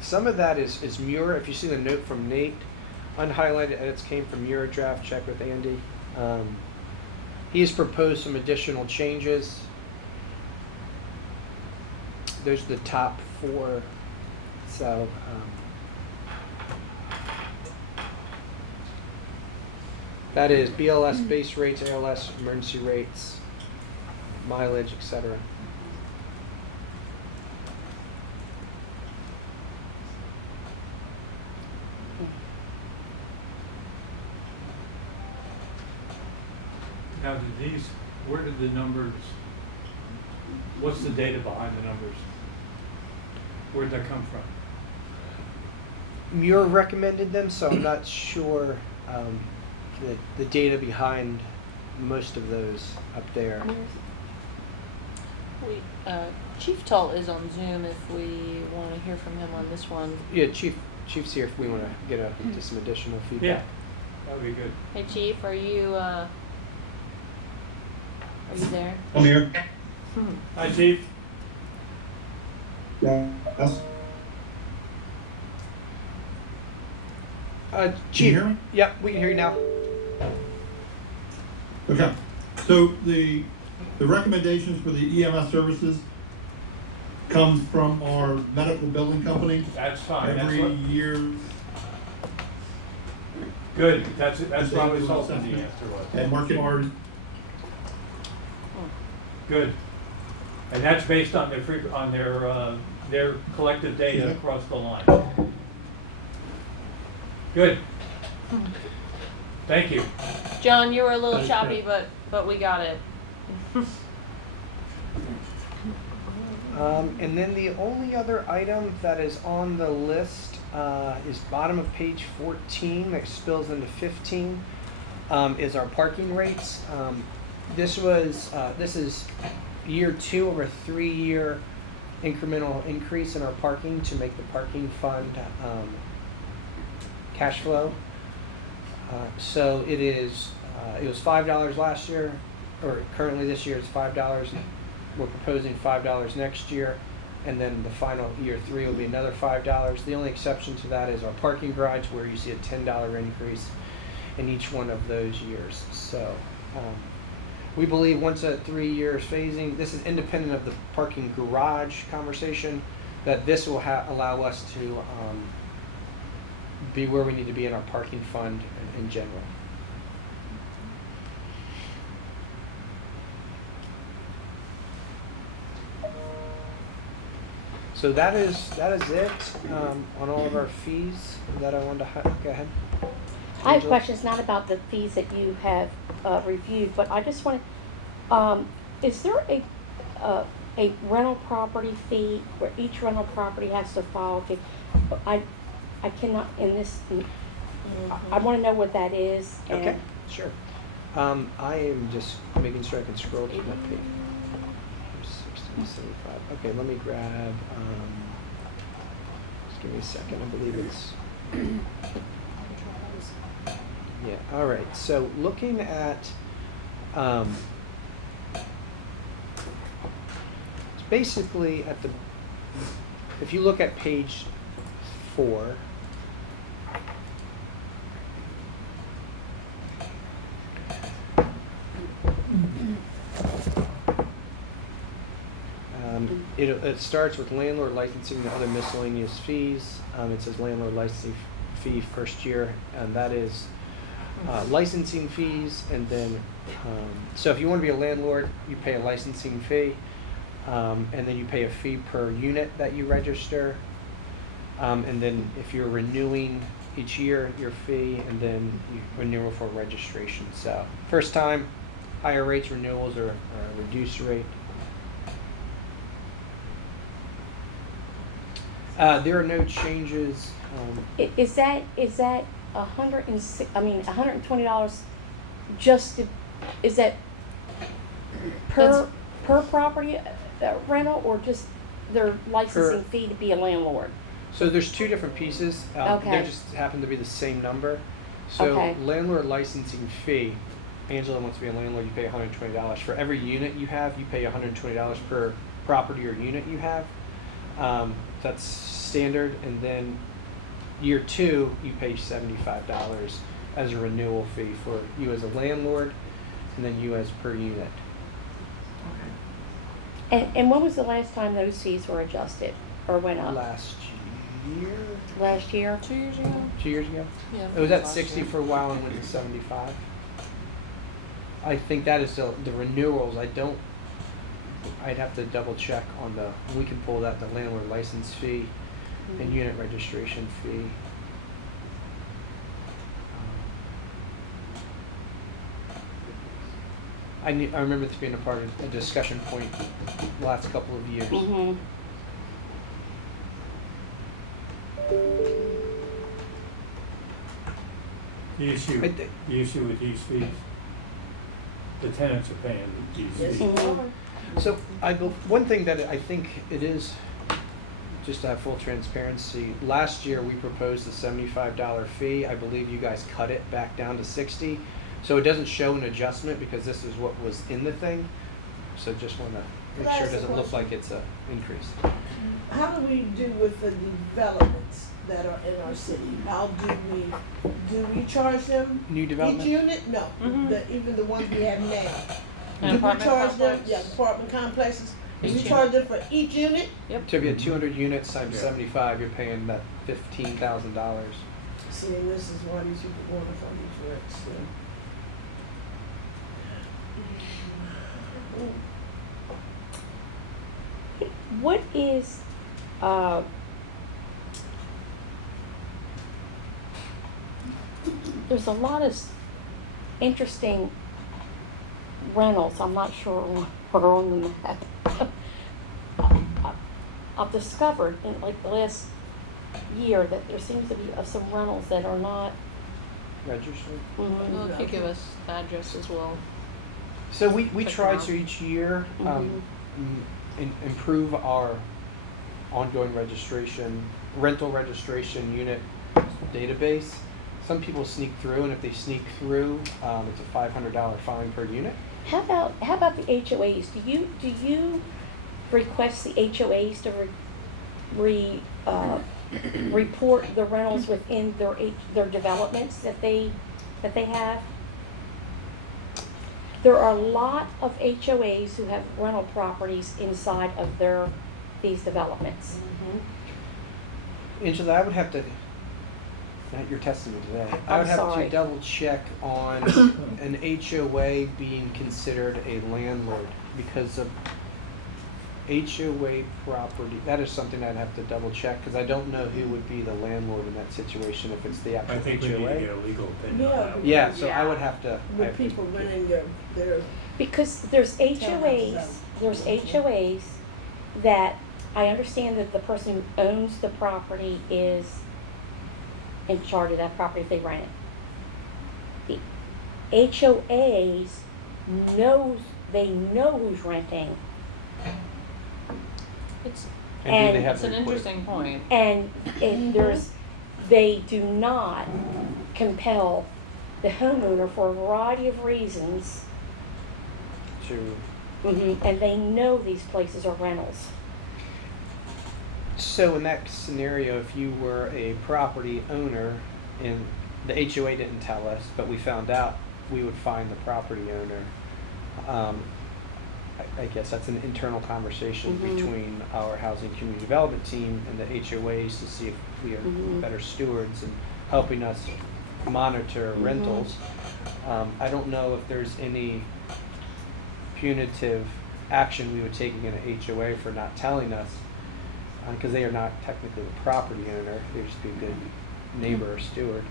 Some of that is Muir. If you see the note from Nate, unhighlighted edits came from Muir draft. Check with Andy. He has proposed some additional changes. Those are the top 4. So that is BLS base rates, ALS emergency rates, mileage, etc. Now, where did the numbers, what's the data behind the numbers? Where'd that come from? Muir recommended them, so I'm not sure the data behind most of those up there. Chief Tull is on Zoom if we want to hear from him on this one. Yeah, Chief's here if we want to get just some additional feedback. Yeah, that would be good. Hey Chief, are you there? I'm here. Hi, Chief. Yes. Chief, you hear me? Yep, we can hear you now. Okay. So the recommendations for the EMS services comes from our medical billing company. That's fine. Every year. Good. That's what I was They do hoping the assessment answer was. And working hard. Good. And that's based on their collective data Yeah. across the line. Good. Thank you. John, you were a little Thank choppy, you. but we got it. And then the only other item that is on the list is bottom of page 14 that spills into 15 is our parking rates. This is year 2 of a 3-year incremental increase in our parking to make the parking fund cash flow. So it was $5 last year, or currently this year it's $5. We're proposing $5 next year, and then the final year 3 will be another $5. The only exception to that is our parking garage, where you see a $10 increase in each one of those years. So we believe once that 3 years phasing, this is independent of the parking garage conversation, that this will allow us to be where we need to be in our parking fund in general. So that is it on all of our fees that I wanted to go ahead. I have Angela? questions not about the fees that you have reviewed, but I just want is there a rental property fee where each rental property has to file a fee? I cannot, in this, I want to know what that is. And Okay, sure. I am just making sure I can scroll to that page. 1675. Okay, let me grab, just give me a second, I believe it's, yeah, all right, so looking at, it's basically at the, if you look at page 4, it starts with landlord licensing and other miscellaneous fees. It says landlord licensing fee first year, and that is licensing fees. And then, so if you want to be a landlord, you pay a licensing fee, and then you pay a fee per unit that you register. And then if you're renewing each year, your fee, and then you renewal for registration. So first time, higher rates, renewals are a reduced rate. There are no changes. Is that $120 just to, is that per property rental, or just their licensing fee to be a landlord? So there's two different pieces. Okay. They just happen to be the same number. So Okay. landlord licensing fee, Angela wants to be a landlord, you pay $120. For every unit you have, you pay $120 per property or unit you have. That's standard. And then year 2, you pay $75 as a renewal fee for you as a landlord, and then you as per unit. And when was the last time those fees were adjusted or went up? Last year? Last year? 2 years ago? 2 years ago? Yeah. It was at last 60 year. for a while and went to 75. I think that is the renewals. I'd have to double check on we can pull that, the landlord license fee and unit registration fee. I remember this being a part of a discussion point the last couple of years. Mm-hmm. The issue I think- with these fees, the tenants are paying these Yes, fees. you Mhm. are. So one thing that I think it is, just to have full transparency, last year we proposed a $75 fee. I believe you guys cut it back down to 60. So it doesn't show an adjustment because this is what was in the thing. So just want to make sure it doesn't look like it's an increase. How do we do with the developments that are in our city? How do we charge them? New Each development? unit? No, Mhm. even the ones we have now. An Do we apartment charge them? complex? Yeah, apartment complexes. Do Each we unit. charge them for each unit? So if you had 200 units times 75, you're paying that $15,000. See, and this is why these people want to come these rents. What is, there's a lot of interesting rentals, I'm not sure what are on the map. I've discovered in like the last year that there seems to be some rentals that are not, Registered. Well, if you give us the address as well. So we Check try them out. to each year Mhm. improve our ongoing rental registration unit database. Some people sneak through, and if they sneak through, it's a $500 fine per unit. how about the HOAs? Do you request the HOAs to report the rentals within their developments that they have? There are a lot of HOAs who have rental properties inside of these developments. Angela, I would have to You're testing me today. I would have sorry. to double check on an HOA being considered a landlord because of HOA property. That is something I'd have to double check because I don't know who would be the landlord in that situation if it's the actual I think we HOA. need to get a legal opinion on Yeah. that. Yeah, so I Yeah. would have to. I With have to- people renting their Because there's Townhouses out. HOAs, that I understand that the person who owns the property is in charge of that property if they rent it. The HOAs they know who's renting, It's, And do they and have it's an the report? interesting point. and they do not compel the homeowner for a variety of reasons, to and they know these places are rentals. So in that scenario, if you were a property owner and the HOA didn't tell us, but we found out, we would find the property owner. I guess that's an internal conversation Mhm. between our housing community development team and the HOAs to see if we are Mhm. better stewards and helping us monitor Mhm. rentals. I don't know if there's any punitive action we would take against a HOA for not telling us, because they are not technically the property owner, they just be a good neighbor or steward.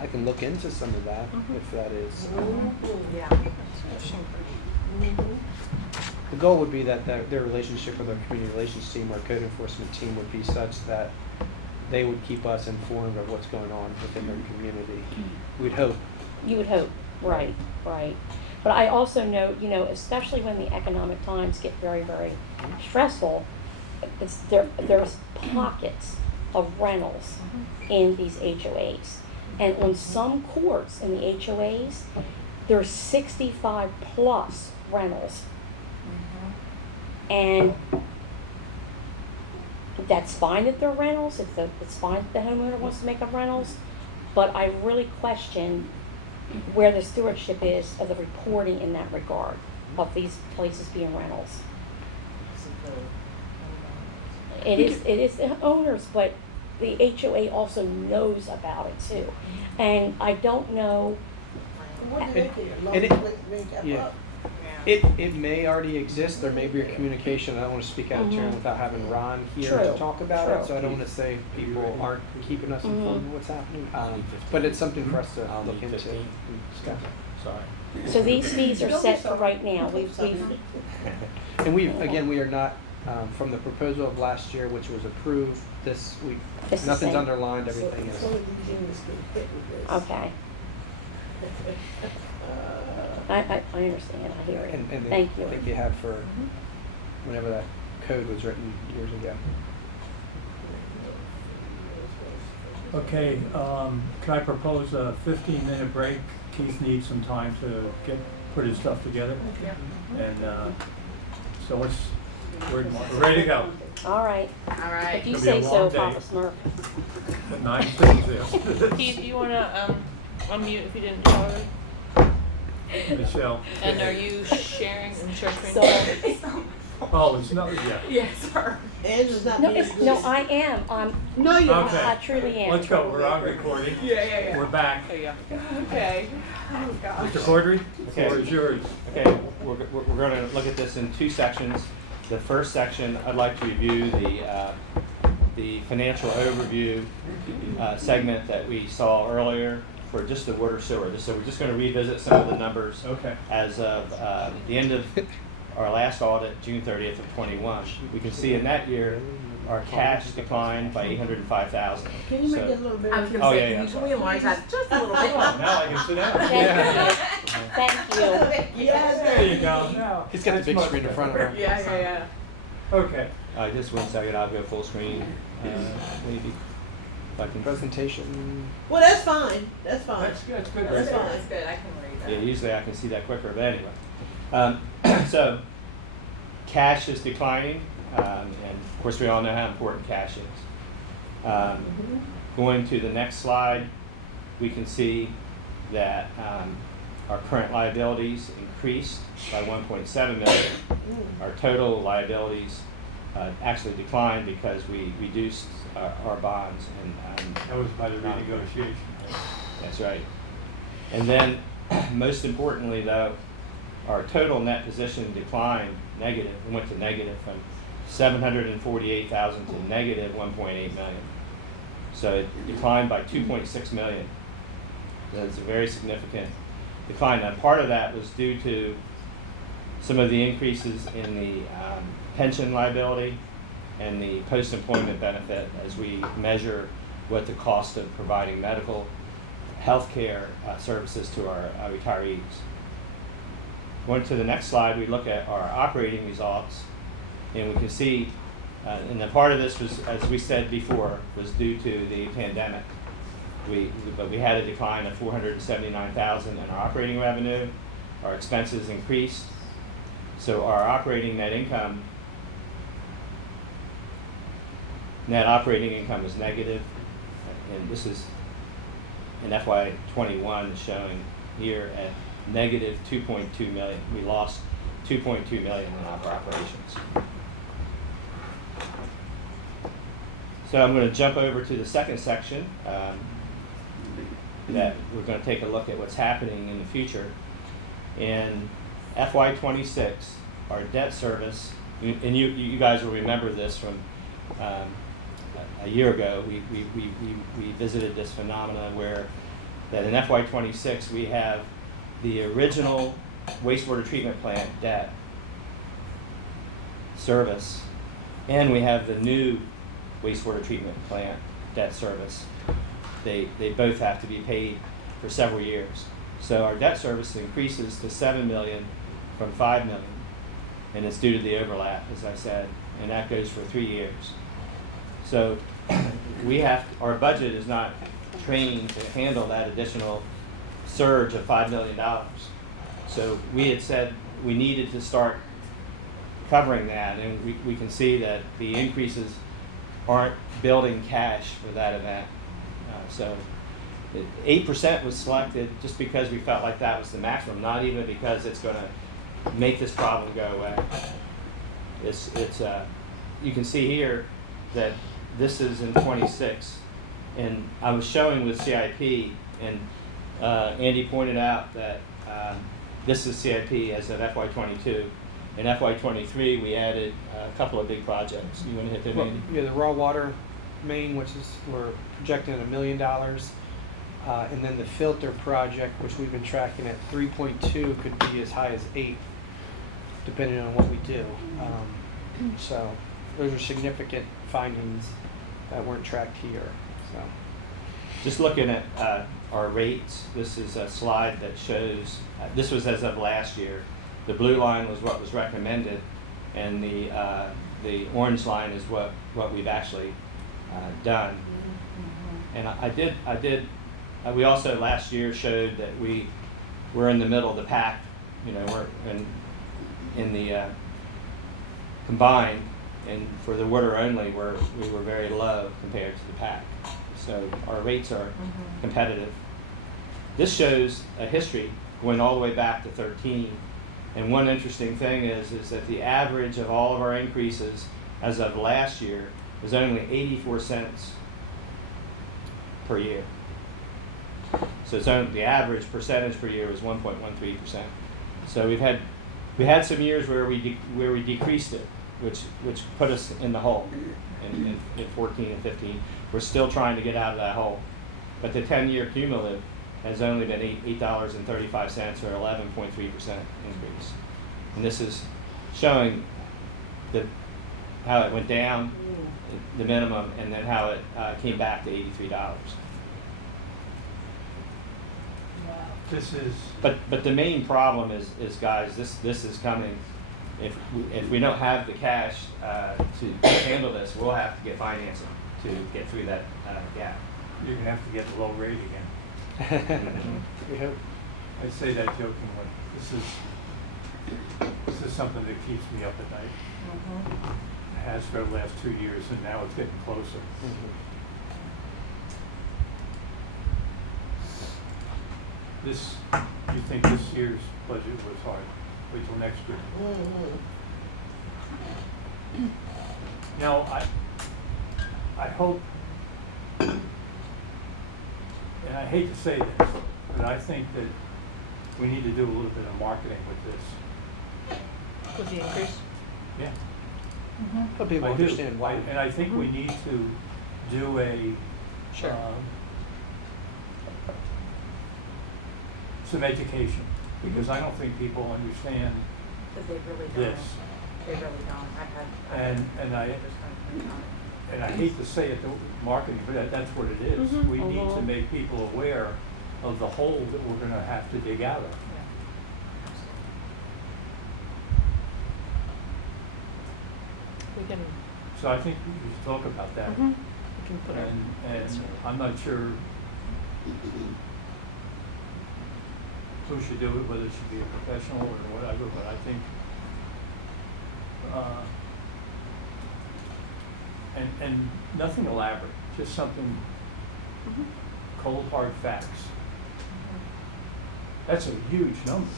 I can look into some of that if that is. Yeah. The goal would be that their relationship with our community relations team, our code enforcement team would be such that they would keep us informed of what's going on within their community. We'd hope. You would hope, right. But I also know, especially when the economic times get very, very stressful, there's pockets of rentals in these HOAs. And on some courts in the HOAs, there's 65 plus rentals. And that's fine that they're rentals, it's fine that the homeowner wants to make them rentals, but I really question where the stewardship is of the reporting in that regard of these places being rentals. It is the owners, but the HOA also knows about it too. And I don't know, What do they do? Long And it- as they rent yeah. up? It may already exist, there may be a communication, I don't want to speak out of turn Mhm. without having Ron here True, to talk about true. it, so I don't want to say people aren't keeping us informed of what's happening. But it's something for us to look into. Sorry. so these fees are Don't be set for sorry. right now. Don't be sorry. And we are not, from the proposal of last year, which was approved, It's the nothing's same. underlined, everything So is. these units get hit with this. Okay, I understand, I hear it. And Thank I you. think you had for whenever that code was written years ago. Okay, can I propose a 15-minute break? Keith needs some time to put his stuff together. And so we're ready to go. All right, All right. if you It'll be a say so, long day. Papa Smurf. 9:06. Keith, you wanna, unmute if you didn't already? Michelle. And are you sharing and share screen? Oh, it's not, yeah. Yes, sir. Andrew's not No, being no, good. I am, No, you're Okay. I truly am. Let's go, we're on recording. Yeah. We're back. There you go. Okay. Oh, gosh. Mr. Cordry, the Okay. floor is yours. Okay, we're going to look at this in two sections. The first section, I'd like to review the financial overview segment that we saw earlier for just the water sewer. So we're just going to revisit some of the numbers Okay. as of the end of our last audit, June 30th of 21. We can see in that year, our cash declined by $805,000. Can you make So- it a little bit? I was gonna Oh, say, yeah, can yeah, you show me more time? Just a little bit. Now I can sit down. Thank you. Yes, There you go. Now, He's got the that's big much screen in better. front of him. Yeah. Okay. Just 1 second, I'll go full screen. Maybe if I can. Presentation. Well, that's fine, that's fine. That's good, that's good. That's fine. That's good, I can read that. Yeah, usually I can see that quicker, but anyway. So, cash is declining, and of course we all know how important cash is. Going to the next slide, we can see that our current liabilities increased by $1.7 million. Our total liabilities actually declined because we reduced our bonds and That was by the renegotiation. that's right. And then, most importantly though, our total net position declined negative. It went to negative from 748,000 to negative 1.8 million. So it declined by 2.6 million. That's a very significant decline. Now, part of that was due to some of the increases in the pension liability and the post-employment benefit as we measure what the cost of providing medical health care services to our retirees. Going to the next slide, we look at our operating results, and we can see, and then part of this was, as we said before, was due to the pandemic. But we had a decline of 479,000 in our operating revenue. Our expenses increased, so our operating net operating income was negative, and this is in FY21 showing here at negative 2.2 million. We lost 2.2 million in our operations. So I'm going to jump over to the second section that we're going to take a look at what's happening in the future. In FY26, our debt service, and you guys will remember this from a year ago, we visited this phenomenon where that in FY26 we have the original wastewater treatment plant debt service, and we have the new wastewater treatment plant debt service. They both have to be paid for several years. So our debt service increases to 7 million from 5 million, and it's due to the overlap, as I said, and that goes for 3 years. So our budget is not trained to handle that additional surge of $5 million. So we had said we needed to start covering that, and we can see that the increases aren't building cash for that event. So 8% was selected just because we felt like that was the maximum, not even because it's going to make this problem go away. You can see here that this is in 26, and I was showing with CIP, and Andy pointed out that this is CIP as of FY22. In FY23, we added a couple of big projects. You want to hit them, Andy? Yeah, the raw water main, which is we're projecting at $1 million, and then the filter project, which we've been tracking at 3.2, could be as high as 8, depending on what we do. So those are significant findings that weren't tracked here. So just looking at our rates, this is a slide that shows, this was as of last year. The blue line was what was recommended, and the orange line is what we've actually done. And we also last year showed that we're in the middle of the pack. You know, we're in the combined, and for the water only, we were very low compared to the pack. So our rates are competitive. This shows a history going all the way back to 13. And one interesting thing is that the average of all of our increases as of last year was only 84 cents per year. So it's only, the average percentage per year was 1.13%. So we had some years where we decreased it, which put us in the hole in 14 and 15. We're still trying to get out of that hole. But the 10-year cumulative has only been $8.35 or 11.3% increase. And this is showing how it went down, the minimum, and then how it came back to $83. This is, But the main problem is guys, this is coming. If we don't have the cash to handle this, we'll have to get financing to get through that gap. you're gonna have to get the low rate again. we hope. I say that jokingly. This is something that keeps me up at night. It has for the last 2 years, and now it's getting closer. You think this year's budget was hard? Wait till next year. You know, I hope, and I hate to say this, but I think that we need to do a little bit of marketing with this. With the increase? Yeah. But people I do. understand why. And I think we need to do a, Sure. some education, because I don't think people understand Because they really don't. this. They really don't. I've had. And I, neighbors come to me on it. and I hate to say it, the marketing, but that's what it is. Mhm. We need to Mhm. make people aware of the hole that we're gonna have to dig out of. Yeah. We can, So I think we should talk about that. Mhm. we can put our. And I'm not sure who should do it, whether it should be a professional or whatever, but I think, and nothing elaborate, just something cold, hard facts. That's a huge number.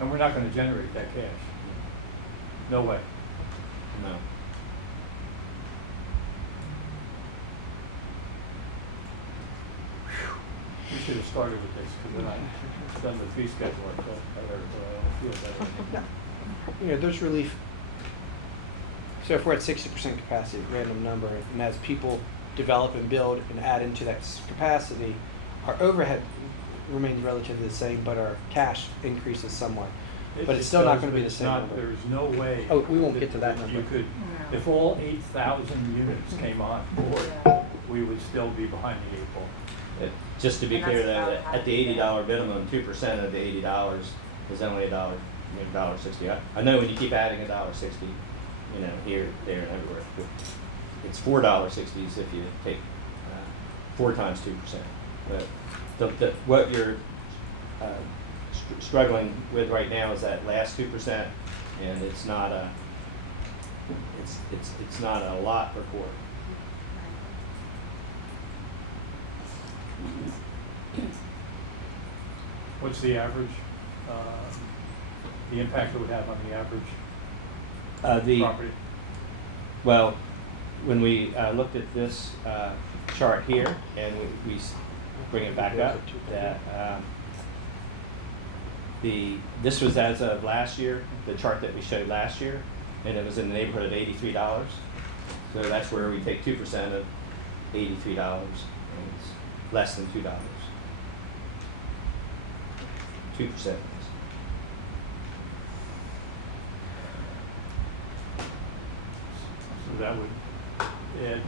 And we're not gonna generate that cash. No way. No. We should have started with this, because when I done the fee schedule, I felt better, I feel better. You know, there's relief. So if we're at 60% capacity, random number, and as people develop and build and add into that capacity, our overhead remains relatively the same, but our cash increases somewhat. But it's still not gonna be the same number. There's no way. Oh, we won't get to that number. You could, No. if all 8,000 units came on board, Yeah. we would still be behind the eight ball. Just to be And clear that's though, about that at the half. $80 minimum, 2% of the $80 is only $1.60. I know when you keep adding $1.60, you know, here, there, and everywhere. It's $4.60 if you take 4 times 2%. But what you're struggling with right now is that last 2%, and it's not a it's not a lot per quarter. What's the average, the impact it would have on the average property? Well, when we looked at this chart here, and we bring it back up, that this was as of last year, the chart that we showed last year, and it was in the neighborhood of $83. So that's where we take 2% of $83, and it's less than $2. 2%. So that would add.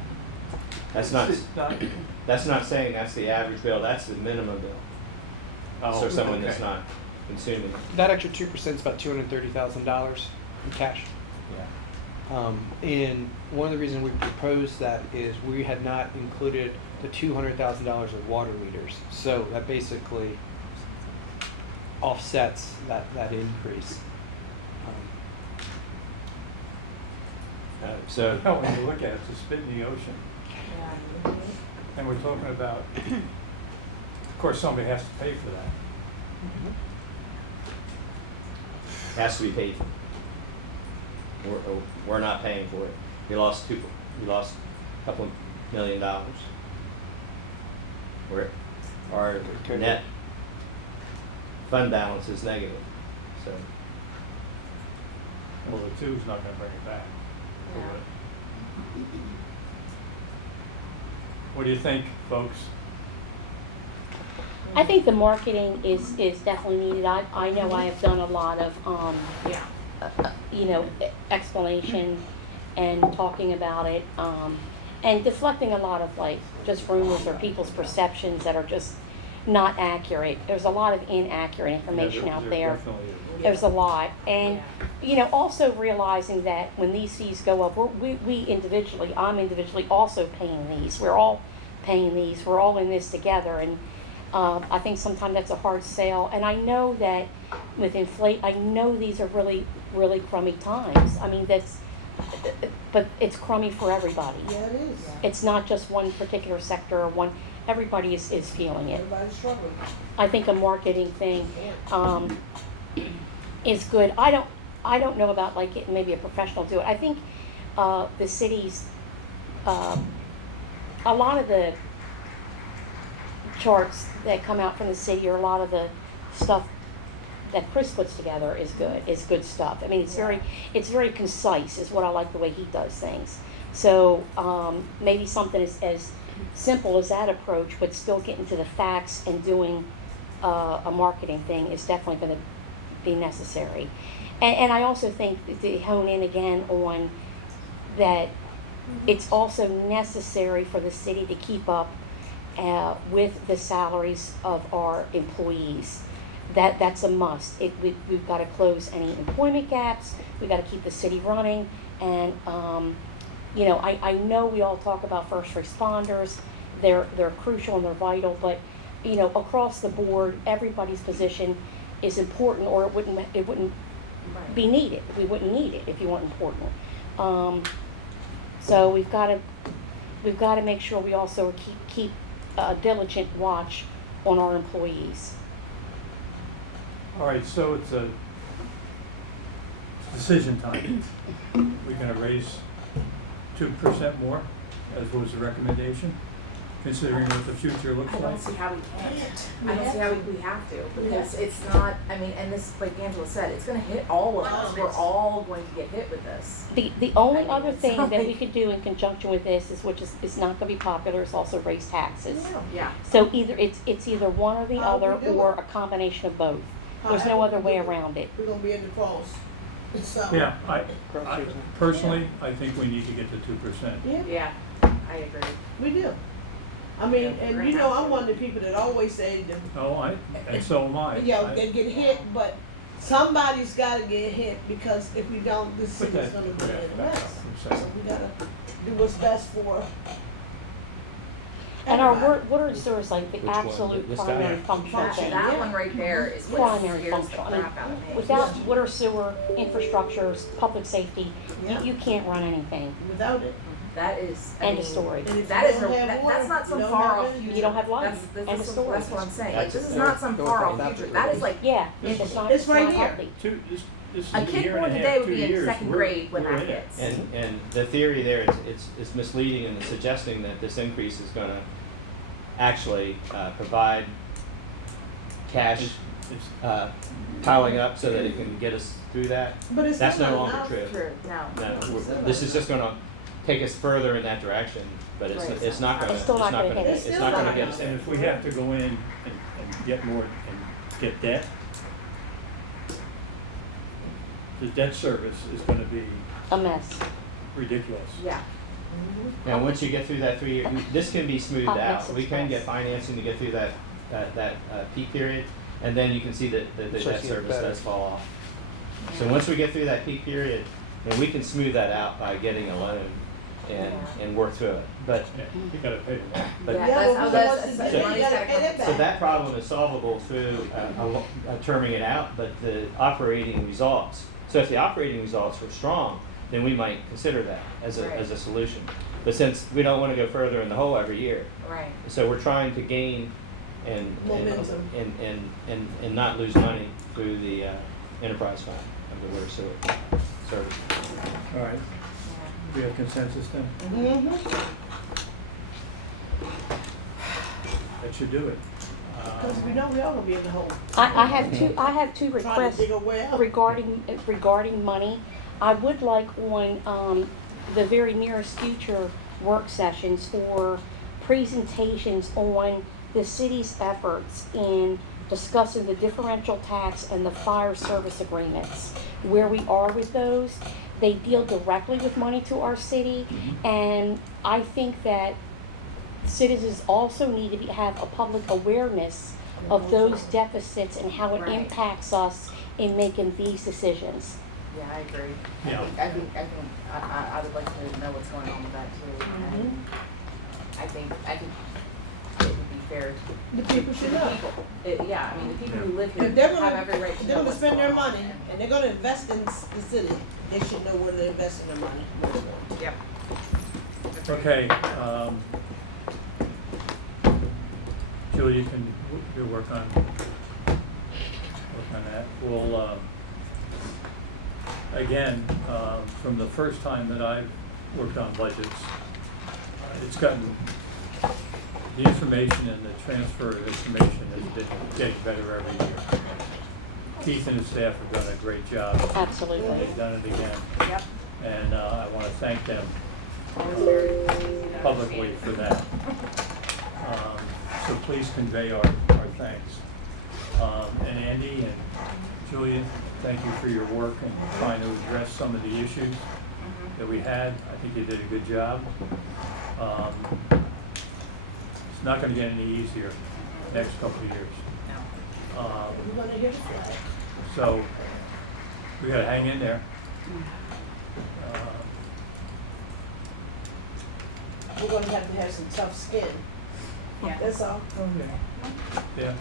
That's not. It's not. That's not saying that's the average bill. That's the minimum bill. Oh, So someone that's okay. not consuming. That extra 2% is about $230,000 in cash. Yeah. And one of the reasons we proposed that is we had not included the $200,000 of water meters. So that basically offsets that increase. So Well, when you look at it, it's a spit in the ocean. Yeah. And we're talking about, of course, somebody has to pay for that. has to be paid for. We're not paying for it. We lost a couple $1 million. Our net fund balance is negative. So Well, the two's not gonna bring it back. Yeah. What do you think, folks? I think the marketing is definitely needed. I know I have done a lot of, Yeah. explanation and talking about it, and deflecting a lot of like just rumors or people's perceptions that are just not accurate. There's a lot of inaccurate information out there. Definitely is. There's a lot, and also realizing that when these fees go up, we individually, I'm individually also paying these. We're all paying these. We're all in this together, and I think sometimes that's a hard sell. And I know that with I know these are really, really crummy times. I mean, but it's crummy for everybody. Yeah, it is. It's not just one particular sector or one. Everybody is feeling it. Everybody's struggling. I think a marketing thing is good. I don't I don't know about like getting maybe a professional to do it. I think the cities, a lot of the charts that come out from the city, or a lot of the stuff that Chris puts together is good stuff. I mean, it's very concise is what I like the way he does things. So maybe something as simple as that approach, but still getting to the facts and doing a marketing thing is definitely going to be necessary. And I also think to hone in again on that it's also necessary for the city to keep up with the salaries of our employees. That's a must. We've got to close any employment gaps. We've got to keep the city running. And, I know we all talk about first responders. They're crucial and they're vital. But, across the board, everybody's position is important, or it wouldn't be needed. We wouldn't need it if you weren't important. So we've got to make sure we also keep a diligent watch on our employees. All right, so it's decision time. We're gonna raise 2% more, as was the recommendation, considering what the future looks I like. don't see how we can't. I don't see how we have to, because it's not, I mean, and this, like Angela said, it's gonna hit all of us. We're all going to get hit with this. The only I mean, other it's thing not that we like- could do in conjunction with this which is not going to be popular, is also raise taxes. Yeah. So it's either one or the How other, we do or it. a combination of both. There's no However other we way do it, around it. We're gonna be in the falls. So. Yeah, I personally, I think we need to get to 2%. Yeah, Yeah, I agree. we do. I mean, Yeah, and we're you gonna know, have I'm to. one of the people that always say that, And so am I. they get hit, but somebody's gotta get hit, because if we don't, this Put city's that- gonna be yeah, in a back mess. up for a So second. we gotta do what's best for And our everybody. water and sewer is like the Which one? absolute This guy? primary functional That, thing. that Yeah. one right there is what Primary scares the function. I mean, crap out of me. without water, sewer, infrastructures, public safety, Yeah. you can't run anything. Without it. That is, I End mean, of story. And if that you is, don't have water, that's not you some don't far have off anything. future. You don't have life. That's End of story. that's what I'm saying. Like, That's- this is not some far off that's future. what That it is is. like, Yeah, it's not. It's right not here. healthy. This is a kid year born and a today half, would 2 be in years. second We're- grade when we're that in it. hits. And the theory there is misleading in suggesting that this increase is gonna actually provide cash It's- piling up so that it can get us through that. But it's That's not no longer enough. true. True, no. No, this is just gonna take us further in that direction, but Right. it's not gonna, It's still not gonna hit it. it's not gonna get us And there. if we have to go in and get more and get debt, the debt service is gonna be A mess. ridiculous. Yeah. Now, once you get through that 3 year, this can be smoothed out. Optics We can get express. financing to get through that peak period, and then you can see that the debt Starts to get service better. does fall off. So once we get through that peak period, then we can smooth that out by getting a loan and work through it. But Yeah, you gotta pay them. But- Yeah, Yeah, that's, but that's, what's that's, the- money's you gotta gotta pay come that from So back. that problem is solvable through terming it out, but the operating results. So if the operating results were strong, then we might consider that as Right. a solution. But since we don't want to go further in the hole every year, Right. so we're trying to gain and Momentum. and not lose money through the enterprise fund of the water sewer service. All right, we have consensus then? Mm-hmm. That should do it. Cause we know we all gonna be in the hole. I have two Trying to requests dig a way out. regarding money. I would like on the very nearest future work sessions for presentations on the city's efforts in discussing the differential tax and the fire service agreements, where we are with those. They deal directly with money to our city, and I think that citizens also need to have a public awareness of those deficits and how it Right. impacts us in making these decisions. Yeah, I agree. Yeah. I think I would like to know what's going on with that too. And I think it would be fair to The people should know. yeah, I mean, the people who live here If they're have gonna, every right if to they're know gonna what's spend their going on. money, and they're gonna invest in the city, they should know where they're investing their money. Yep. Okay, Julie, you can work on that. We'll, again, from the first time that I've worked on budgets, it's gotten, the information and the transfer of information has been getting better every year. Keith and his staff have done a great job. Absolutely. They've done it again. Yep. And I want to thank them publicly for that. So please convey our thanks. And Andy and Julia, thank you for your work in trying to address some of the issues that we had. I think you did a good job. It's not going to get any easier next couple of years. We wanna hear the flag. So we got to hang in there. We're gonna have to have some tough skin. Yeah. That's all. Yeah.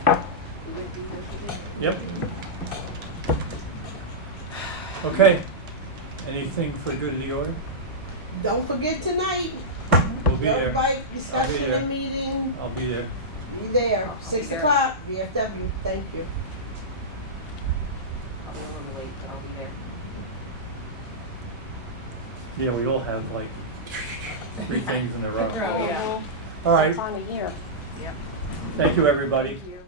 Yep. Okay. Anything for good of the order? Don't forget tonight, We'll be there. everybody, I'll be discussion there. and meeting, I'll be there. be there, I'll be 6 there. o'clock, VFW, thank you. I'll be a little late, but I'll be there. Yeah, we all have like 3 things in a row. Yeah. All right. Time of year. Yep. Thank you, everybody. Thank you.